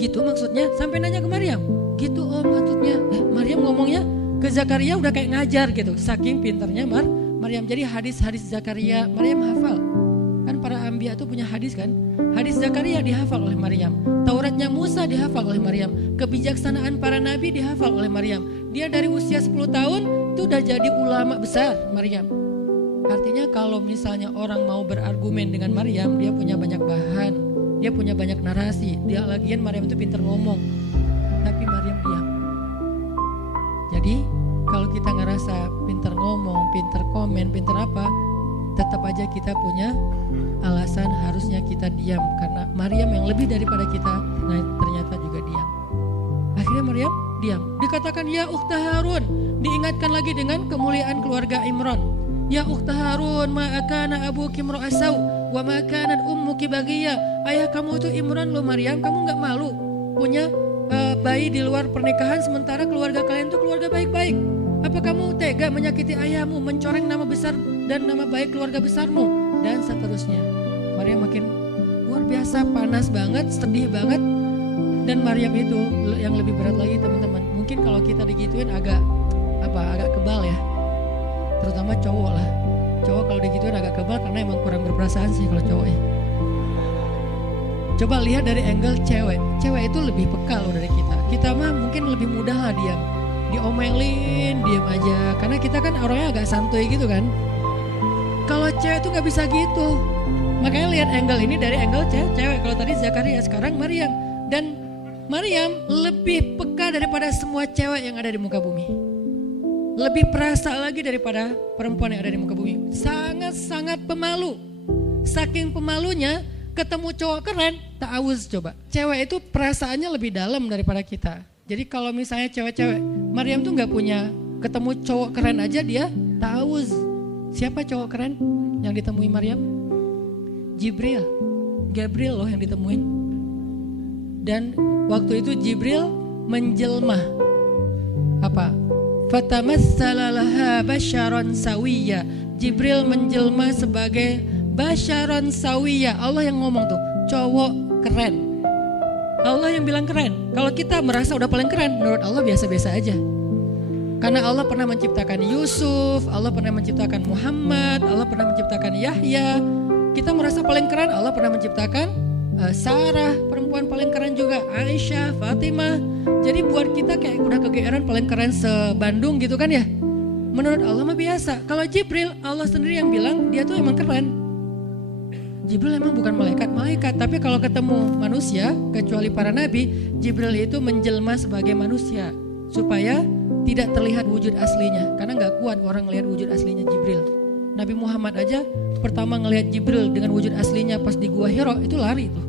gitu maksudnya? Sampai nanya ke Maryam. Gitu maksudnya. Maryam ngomongnya ke Zakaria udah kayak ngajar gitu. Saking pinternya Maryam. Jadi hadis-hadis Zakaria Maryam hafal. Kan para anbiya tuh punya hadis kan. Hadis Zakaria dihafal oleh Maryam. Tauratnya Musa dihafal oleh Maryam. Kebijaksanaan para nabi dihafal oleh Maryam. Dia dari usia 10 tahun itu udah jadi ulama besar Maryam. Artinya kalau misalnya orang mau berargumen dengan Maryam, dia punya banyak bahan. Dia punya banyak narasi. Dia lagian Maryam itu pintar ngomong. Tapi Maryam diam. Jadi kalau kita ngerasa pintar ngomong, pintar komen, pintar apa, tetap aja kita punya alasan harusnya kita diam. Karena Maryam yang lebih daripada kita ternyata juga diam. Akhirnya Maryam diam. Dikatakan ya ukhta Harun. Diingatkan lagi dengan kemuliaan keluarga Imran. Ya ukhta Harun ma'akana abuki imra'asau wa ma'kanat ummuki baghiya. Ayah kamu itu Imran loh Maryam, kamu gak malu punya bayi di luar pernikahan sementara keluarga kalian itu keluarga baik-baik. Apa kamu tega menyakiti ayahmu, mencoreng nama besar dan nama baik keluarga besarmu, dan seterusnya. Maryam makin luar biasa, panas banget, sedih banget. Dan Maryam itu yang lebih berat lagi teman-teman. Mungkin kalau kita digituin agak kebal ya, terutama cowok lah. Cowok kalau digituin agak kebal karena emang kurang berperasaan sih kalau cowok ya. Coba lihat dari angle cewek. Cewek itu lebih peka loh dari kita. Kita mah mungkin lebih mudah lah diam. Diomelin, diam aja. Karena kita kan orangnya agak santuy gitu kan. Kalau cewek tuh gak bisa gitu. Makanya lihat angle ini dari angle cewek. Kalau tadi Zakaria, sekarang Maryam. Dan Maryam lebih peka daripada semua cewek yang ada di muka bumi. Lebih perasa lagi daripada perempuan yang ada di muka bumi. Sangat-sangat pemalu. Saking pemalunya, ketemu cowok keren, ta'awuz coba. Cewek itu perasaannya lebih dalam daripada kita. Jadi kalau misalnya cewek-cewek, Maryam tuh gak punya, ketemu cowok keren aja dia ta'awuz. Siapa cowok keren yang ditemui Maryam? Jibril, Gabriel loh yang ditemuin. Dan waktu itu Jibril menjelma. Apa? Fatamassala laha basyaran sawiyya. Jibril menjelma sebagai basyaran sawiyya. Allah yang ngomong tuh, cowok keren. Allah yang bilang keren. Kalau kita merasa udah paling keren, menurut Allah biasa-biasa aja. Karena Allah pernah menciptakan Yusuf, Allah pernah menciptakan Muhammad, Allah pernah menciptakan Yahya. Kita merasa paling keren, Allah pernah menciptakan Sarah, perempuan paling keren juga, Aisyah, Fatimah. Jadi buat kita kayak udah kegeeran paling keren se-Bandung gitu kan ya. Menurut Allah mah biasa. Kalau Jibril, Allah sendiri yang bilang dia tuh emang keren. Jibril emang bukan malaikat, tapi kalau ketemu manusia, kecuali para nabi, Jibril itu menjelma sebagai manusia. Supaya tidak terlihat wujud aslinya. Karena gak kuat orang ngelihat wujud aslinya Jibril. Nabi Muhammad aja pertama ngelihat Jibril dengan wujud aslinya pas di Gua Hira itu lari tuh.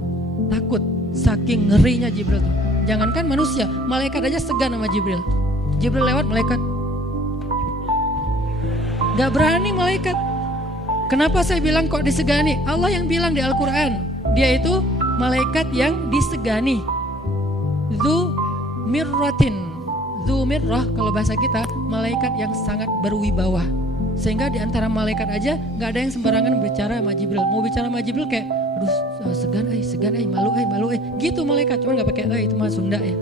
Takut, saking ngerinya Jibril tuh. Jangankan manusia, malaikat aja segan sama Jibril. Jibril lewat, malaikat gak berani malaikat. Kenapa saya bilang kok disegani? Allah yang bilang di Al-Quran, dia itu malaikat yang disegani. Dzu mirratin. Dzu mirrah kalau bahasa kita, malaikat yang sangat berwibawa. Sehingga di antara malaikat aja gak ada yang sembarangan bicara sama Jibril. Mau bicara sama Jibril kayak, aduh segan malu gitu malaikat. Cuma gak pakai itu mah Sunda ya.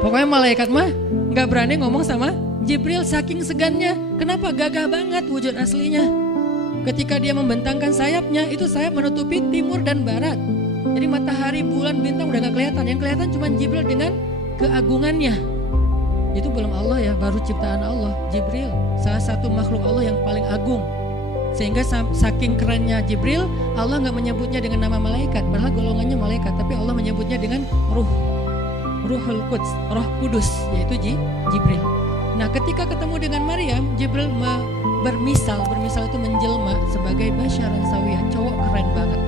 Pokoknya malaikat mah gak berani ngomong sama Jibril saking segannya. Kenapa? Gagah banget wujud aslinya. Ketika dia membentangkan sayapnya, itu sayap menutupi timur dan barat. Jadi matahari, bulan, bintang udah gak kelihatan. Yang kelihatan cuma Jibril dengan keagungannya. Itu belum Allah ya, baru ciptaan Allah. Jibril, salah satu makhluk Allah yang paling agung. Sehingga saking kerennya Jibril, Allah gak menyebutnya dengan nama malaikat. Padahal golongannya malaikat, tapi Allah menyebutnya dengan Ruhul Quds, Roh Kudus, yaitu Jibril. Nah ketika ketemu dengan Maryam, Jibril bermisal itu menjelma sebagai basyaran sawiyah, cowok keren banget.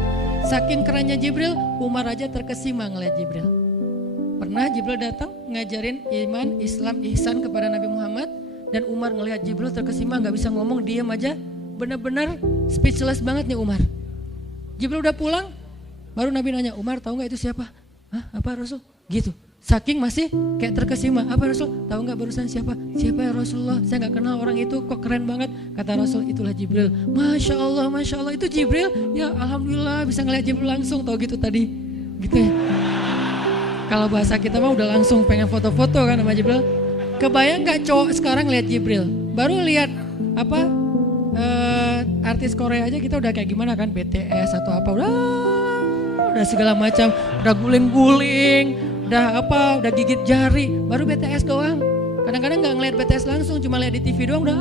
Saking kerennya Jibril, Umar aja terkesima ngeliat Jibril. Pernah Jibril datang ngajarin iman, Islam, ihsan kepada Nabi Muhammad, dan Umar ngelihat Jibril terkesima, gak bisa ngomong, diam aja, bener-bener speechless banget nih Umar. Jibril udah pulang, baru Nabi nanya, Umar tahu gak itu siapa? Hah, apa Rasul? Gitu. Saking masih kayak terkesima, apa Rasul? Tahu nggak barusan siapa? Siapa ya Rasulullah? Saya nggak kenal orang itu, kok keren banget. Kata Rasul, itulah Jibril. Masya Allah itu Jibril. Ya Alhamdulillah bisa ngeliat Jibril langsung, tahu gitu tadi. Gitu ya. Kalau bahasa kita mah udah langsung pengen foto-foto kan sama Jibril. Kebayang nggak cowok sekarang lihat Jibril? Baru lihat apa artis Korea aja kita udah kayak gimana kan, BTS atau apa, udah segala macam, udah guling-guling. Udah gigit jari, baru BTS doang. Kadang-kadang gak ngeliat BTS langsung, cuma lihat di TV doang udah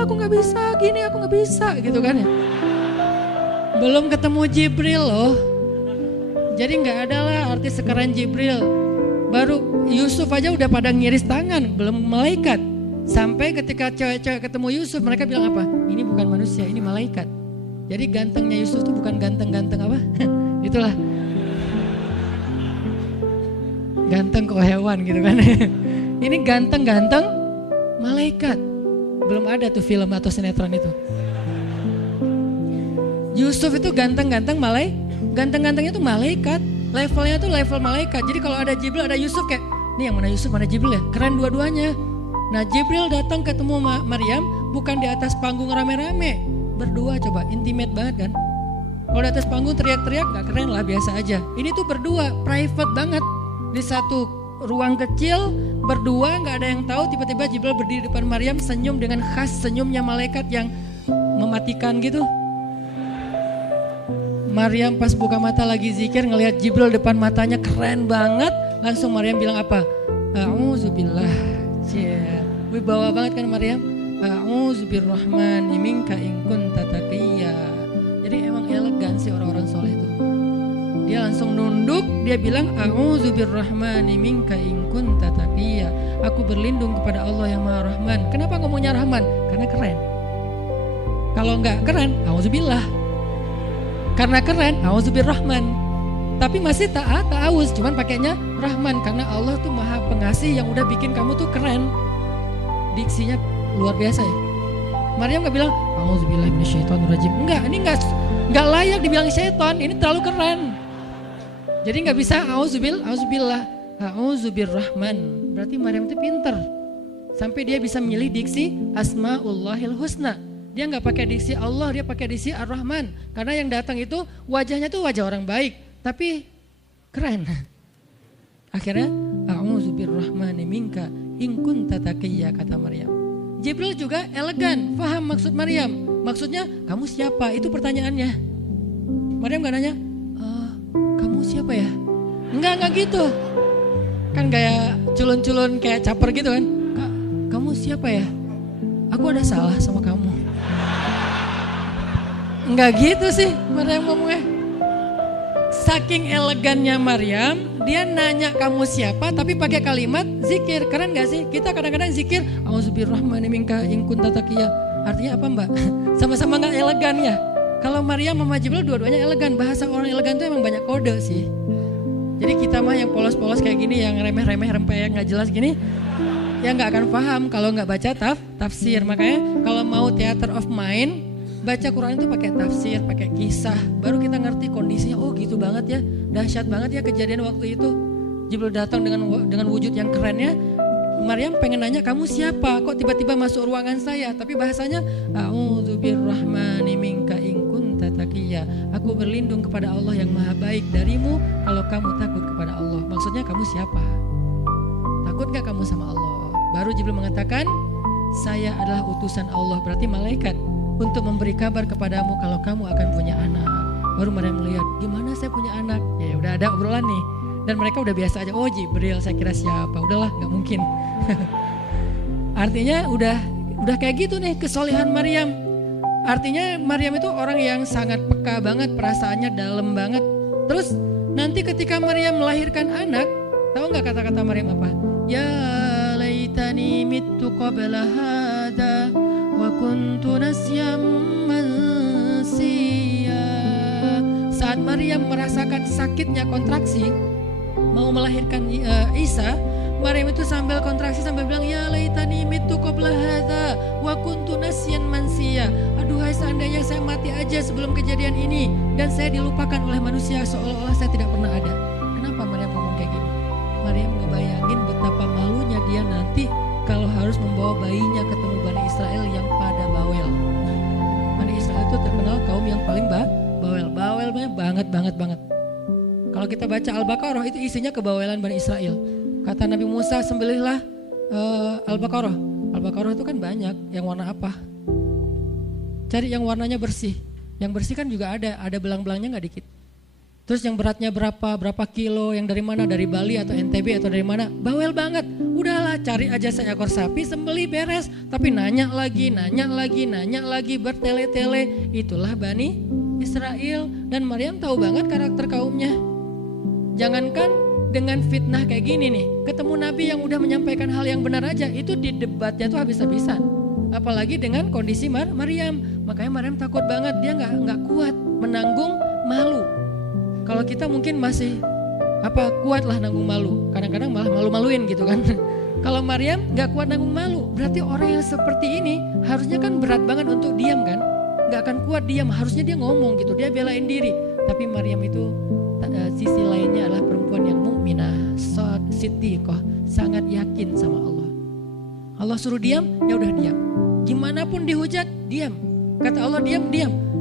aku gak bisa gini, aku gak bisa gitu kan ya. Belum ketemu Jibril loh. Jadi gak ada lah artis sekeren Jibril. Baru Yusuf aja udah pada ngiris tangan, belum malaikat. Sampai ketika cewek-cewek ketemu Yusuf, mereka bilang apa? Ini bukan manusia, ini malaikat. Jadi gantengnya Yusuf tuh bukan ganteng-ganteng apa? Itulah. Ganteng kok hewan gitu kan. Ini ganteng-ganteng malaikat. Belum ada tuh film atau sinetron itu. Yusuf itu ganteng-ganteng ganteng-gantengnya tuh malaikat. Levelnya tuh level malaikat. Jadi kalau ada Jibril, ada Yusuf kayak, nih yang mana Yusuf, mana Jibril ya? Keren dua-duanya. Nah Jibril datang ketemu Maryam bukan di atas panggung rame-rame. Berdua coba, intimate banget kan. Kalau di atas panggung teriak-teriak gak keren lah, biasa aja. Ini tuh berdua, private banget. Di satu ruang kecil, berdua, gak ada yang tahu. Tiba-tiba Jibril berdiri di depan Maryam, senyum dengan khas senyumnya malaikat yang mematikan gitu. Maryam pas buka mata lagi zikir ngelihat Jibril depan matanya keren banget. Langsung Maryam bilang apa? A'udzubillah. Wibawa banget kan Maryam. A'udzubirrahmani minka in kunta taqiyya. Jadi emang elegan sih orang-orang soleh itu. Dia langsung nunduk, dia bilang A'udzubirrahmani minka in kunta taqiyya. Aku berlindung kepada Allah yang Maha Rahman. Kenapa ngomongnya Rahman? Karena keren. Kalau enggak keren, A'udzubillah. Karena keren, A'udzubirrahman. Tapi masih ta'awuz, cuman pakainya Rahman. Karena Allah tuh Maha Pengasih yang udah bikin kamu tuh keren. Diksinya luar biasa ya. Maryam gak bilang A'udzubillahi minasyaitonirrajim. Enggak, ini enggak layak dibilang syaitan. Ini terlalu keren. Jadi gak bisa A'udzubillah, A'udzubirrahman. Berarti Maryam itu pinter. Sampai dia bisa memilih diksi Asmaullahil Husna. Dia nggak pakai diksi Allah, dia pakai diksi Ar-Rahman. Karena yang datang itu wajahnya tuh wajah orang baik, tapi keren. Akhirnya, A'udzubirrahmani minka in kunta taqiyya, kata Maryam. Jibril juga elegan, paham maksud Maryam. Maksudnya, kamu siapa? Itu pertanyaannya. Maryam nggak nanya, kamu siapa ya? Enggak gitu. Kan kayak culun-culun kayak caper gitu kan. Kamu siapa ya? Aku ada salah sama kamu. Enggak gitu sih Maryam ngomongnya. Saking elegannya Maryam, dia nanya kamu siapa tapi pakai kalimat zikir. Keren gak sih? Kita kadang-kadang zikir A'udzubirrahmani minka in kunta taqiyya. Artinya apa Mbak? Sama-sama gak elegan ya. Kalau Maryam sama Jibril dua-duanya elegan. Bahasa orang elegan itu emang banyak kode sih. Jadi kita mah yang polos-polos kayak gini, yang remeh-remeh rempeyek gak jelas gini, ya gak akan paham kalau gak baca tafsir. Makanya kalau mau theater of mind, baca Quran itu pakai tafsir, pakai kisah, baru kita ngerti kondisinya. Oh gitu banget ya, dahsyat banget ya kejadian waktu itu. Jibril datang dengan wujud yang kerennya. Maryam pengen nanya kamu siapa? Kok tiba-tiba masuk ruangan saya? Tapi bahasanya A'udzubirrahmani minka in kunta taqiyya. Aku berlindung kepada Allah yang Maha Baik darimu kalau kamu takut kepada Allah. Maksudnya kamu siapa? Takut gak kamu sama Allah? Baru Jibril mengatakan, saya adalah utusan Allah, berarti malaikat, untuk memberi kabar kepadamu kalau kamu akan punya anak. Baru Maryam melihat, gimana saya punya anak? Ya udah ada obrolan nih. Dan mereka udah biasa aja, oh Jibril, saya kira siapa? Udahlah, gak mungkin. Artinya udah kayak gitu nih kesolehan Maryam. Artinya Maryam itu orang yang sangat peka banget, perasaannya dalam banget. Terus nanti ketika Maryam melahirkan anak, tahu gak kata-kata Maryam apa? Ya laitani mittu qabla hada wa kuntu nasyam mansiya. Saat Maryam merasakan sakitnya kontraksi, mau melahirkan Isa, Maryam itu sambil kontraksi sambil bilang ya laitani mittu qabla hadza wa kuntu nasyan mansiya. Aduhai seandainya saya mati aja sebelum kejadian ini dan saya dilupakan oleh manusia seolah-olah saya tidak pernah ada. Kenapa Maryam ngomong kayak gini? Maryam ngebayangin betapa malunya dia nanti kalau harus membawa bayinya ketemu Bani Israel yang pada bawel. Bani Israel itu terkenal kaum yang paling bawelnya banget. Kalau kita baca Al-Baqarah itu isinya kebawelan Bani Israel. Kata Nabi Musa, sembelihlah Al-Baqarah. Al-Baqarah itu kan banyak, yang warna apa? Cari yang warnanya bersih. Yang bersih kan juga ada belang-belangnya gak dikit. Terus yang beratnya berapa kilo, yang dari mana, dari Bali atau NTB atau dari mana? Bawel banget. Udahlah cari aja seekor sapi, sembelih beres. Tapi nanya lagi, bertele-tele. Itulah Bani Israel. Dan Maryam tahu banget karakter kaumnya. Jangankan dengan fitnah kayak gini nih, ketemu Nabi yang udah menyampaikan hal yang benar aja, itu di debatnya tuh habis-habisan. Apalagi dengan kondisi Maryam. Makanya Maryam takut banget, dia nggak kuat menanggung malu. Kalau kita mungkin masih kuat lah nanggung malu, kadang-kadang malah malu-maluin gitu kan. Kalau Maryam nggak kuat nanggung malu, berarti orang yang seperti ini harusnya kan berat banget untuk diam kan, nggak akan kuat diam, harusnya dia ngomong gitu, dia belain diri. Tapi Maryam itu sisi lainnya adalah perempuan yang mukminah, siddiqah, sangat yakin sama Allah. Allah suruh diam, ya udah diam. Gimana pun dihujat, diam. Kata Allah diam.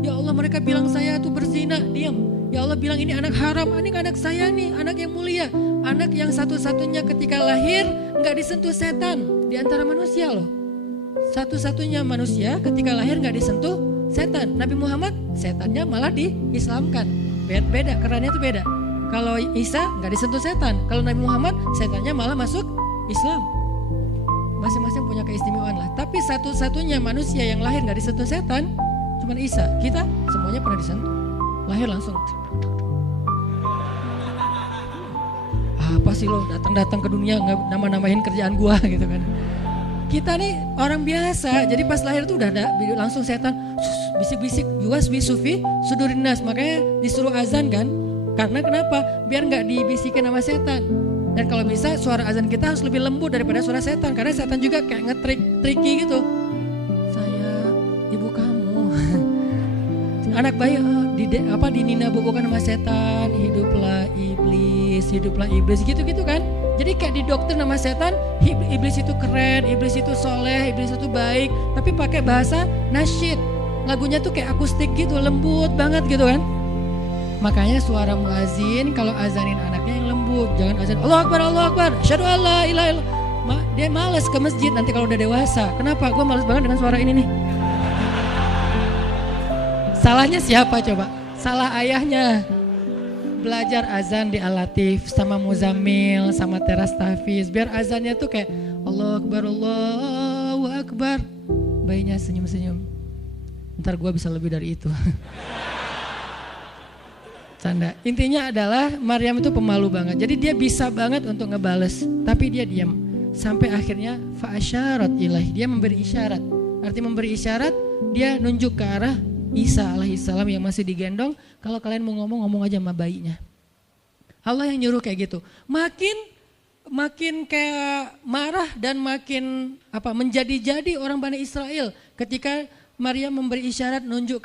Ya Allah mereka bilang saya tuh berzina, diam. Ya Allah bilang ini anak haram, ini anak saya nih, anak yang mulia. Anak yang satu-satunya ketika lahir gak disentuh setan di antara manusia loh. Satu-satunya manusia ketika lahir gak disentuh setan. Nabi Muhammad setannya malah diislamkan. Beda, kerannya itu beda. Kalau Isa nggak disentuh setan. Kalau Nabi Muhammad setannya malah masuk Islam. Masing-masing punya keistimewaan lah. Tapi satu-satunya manusia yang lahir nggak disentuh setan cuma Isa. Kita semuanya pernah disentuh. Lahir langsung. Apa sih lo datang-datang ke dunia nggak nama-namain kerjaan gua gitu kan. Kita nih orang biasa. Jadi pas lahir tuh udah ada langsung setan bisik-bisik yuwas bisufi sudurinas. Makanya disuruh azan kan. Karena kenapa? Biar nggak dibisikin sama setan. Dan kalau bisa suara azan kita harus lebih lembut daripada suara setan. Karena setan juga kayak tricky gitu. Saya ibu kamu. Anak bayi dinina bobokan sama setan. Hiduplah iblis gitu-gitu kan. Jadi kayak didoktrin sama setan. Iblis itu keren, iblis itu soleh, iblis itu baik. Tapi pakai bahasa nasyid. Lagunya tuh kayak akustik gitu, lembut banget gitu kan. Makanya suara muazin kalau azanin anaknya yang lembut, jangan azan Allahu Akbar, asyhadu an la ilaha illallah. Dia malas ke masjid nanti kalau udah dewasa. Kenapa? Gue malas banget dengan suara ini nih. Salahnya siapa coba? Salah ayahnya. Belajar azan di Al-Latif sama Muzammil sama Teras Tahfiz. Biar azannya tuh kayak Allahu Akbar. Bayinya senyum-senyum. Ntar gue bisa lebih dari itu. Canda. Intinya adalah Maryam itu pemalu banget. Jadi dia bisa banget untuk ngebales, tapi dia diam. Sampai akhirnya fa'asyarat ilaih, dia memberi isyarat. Arti memberi isyarat, dia nunjuk ke arah Isa alaihissalam yang masih digendong. Kalau kalian mau ngomong aja sama bayinya. Allah yang nyuruh kayak gitu. Makin kayak marah dan makin menjadi-jadi orang Bani Israel ketika Maryam memberi isyarat nunjuk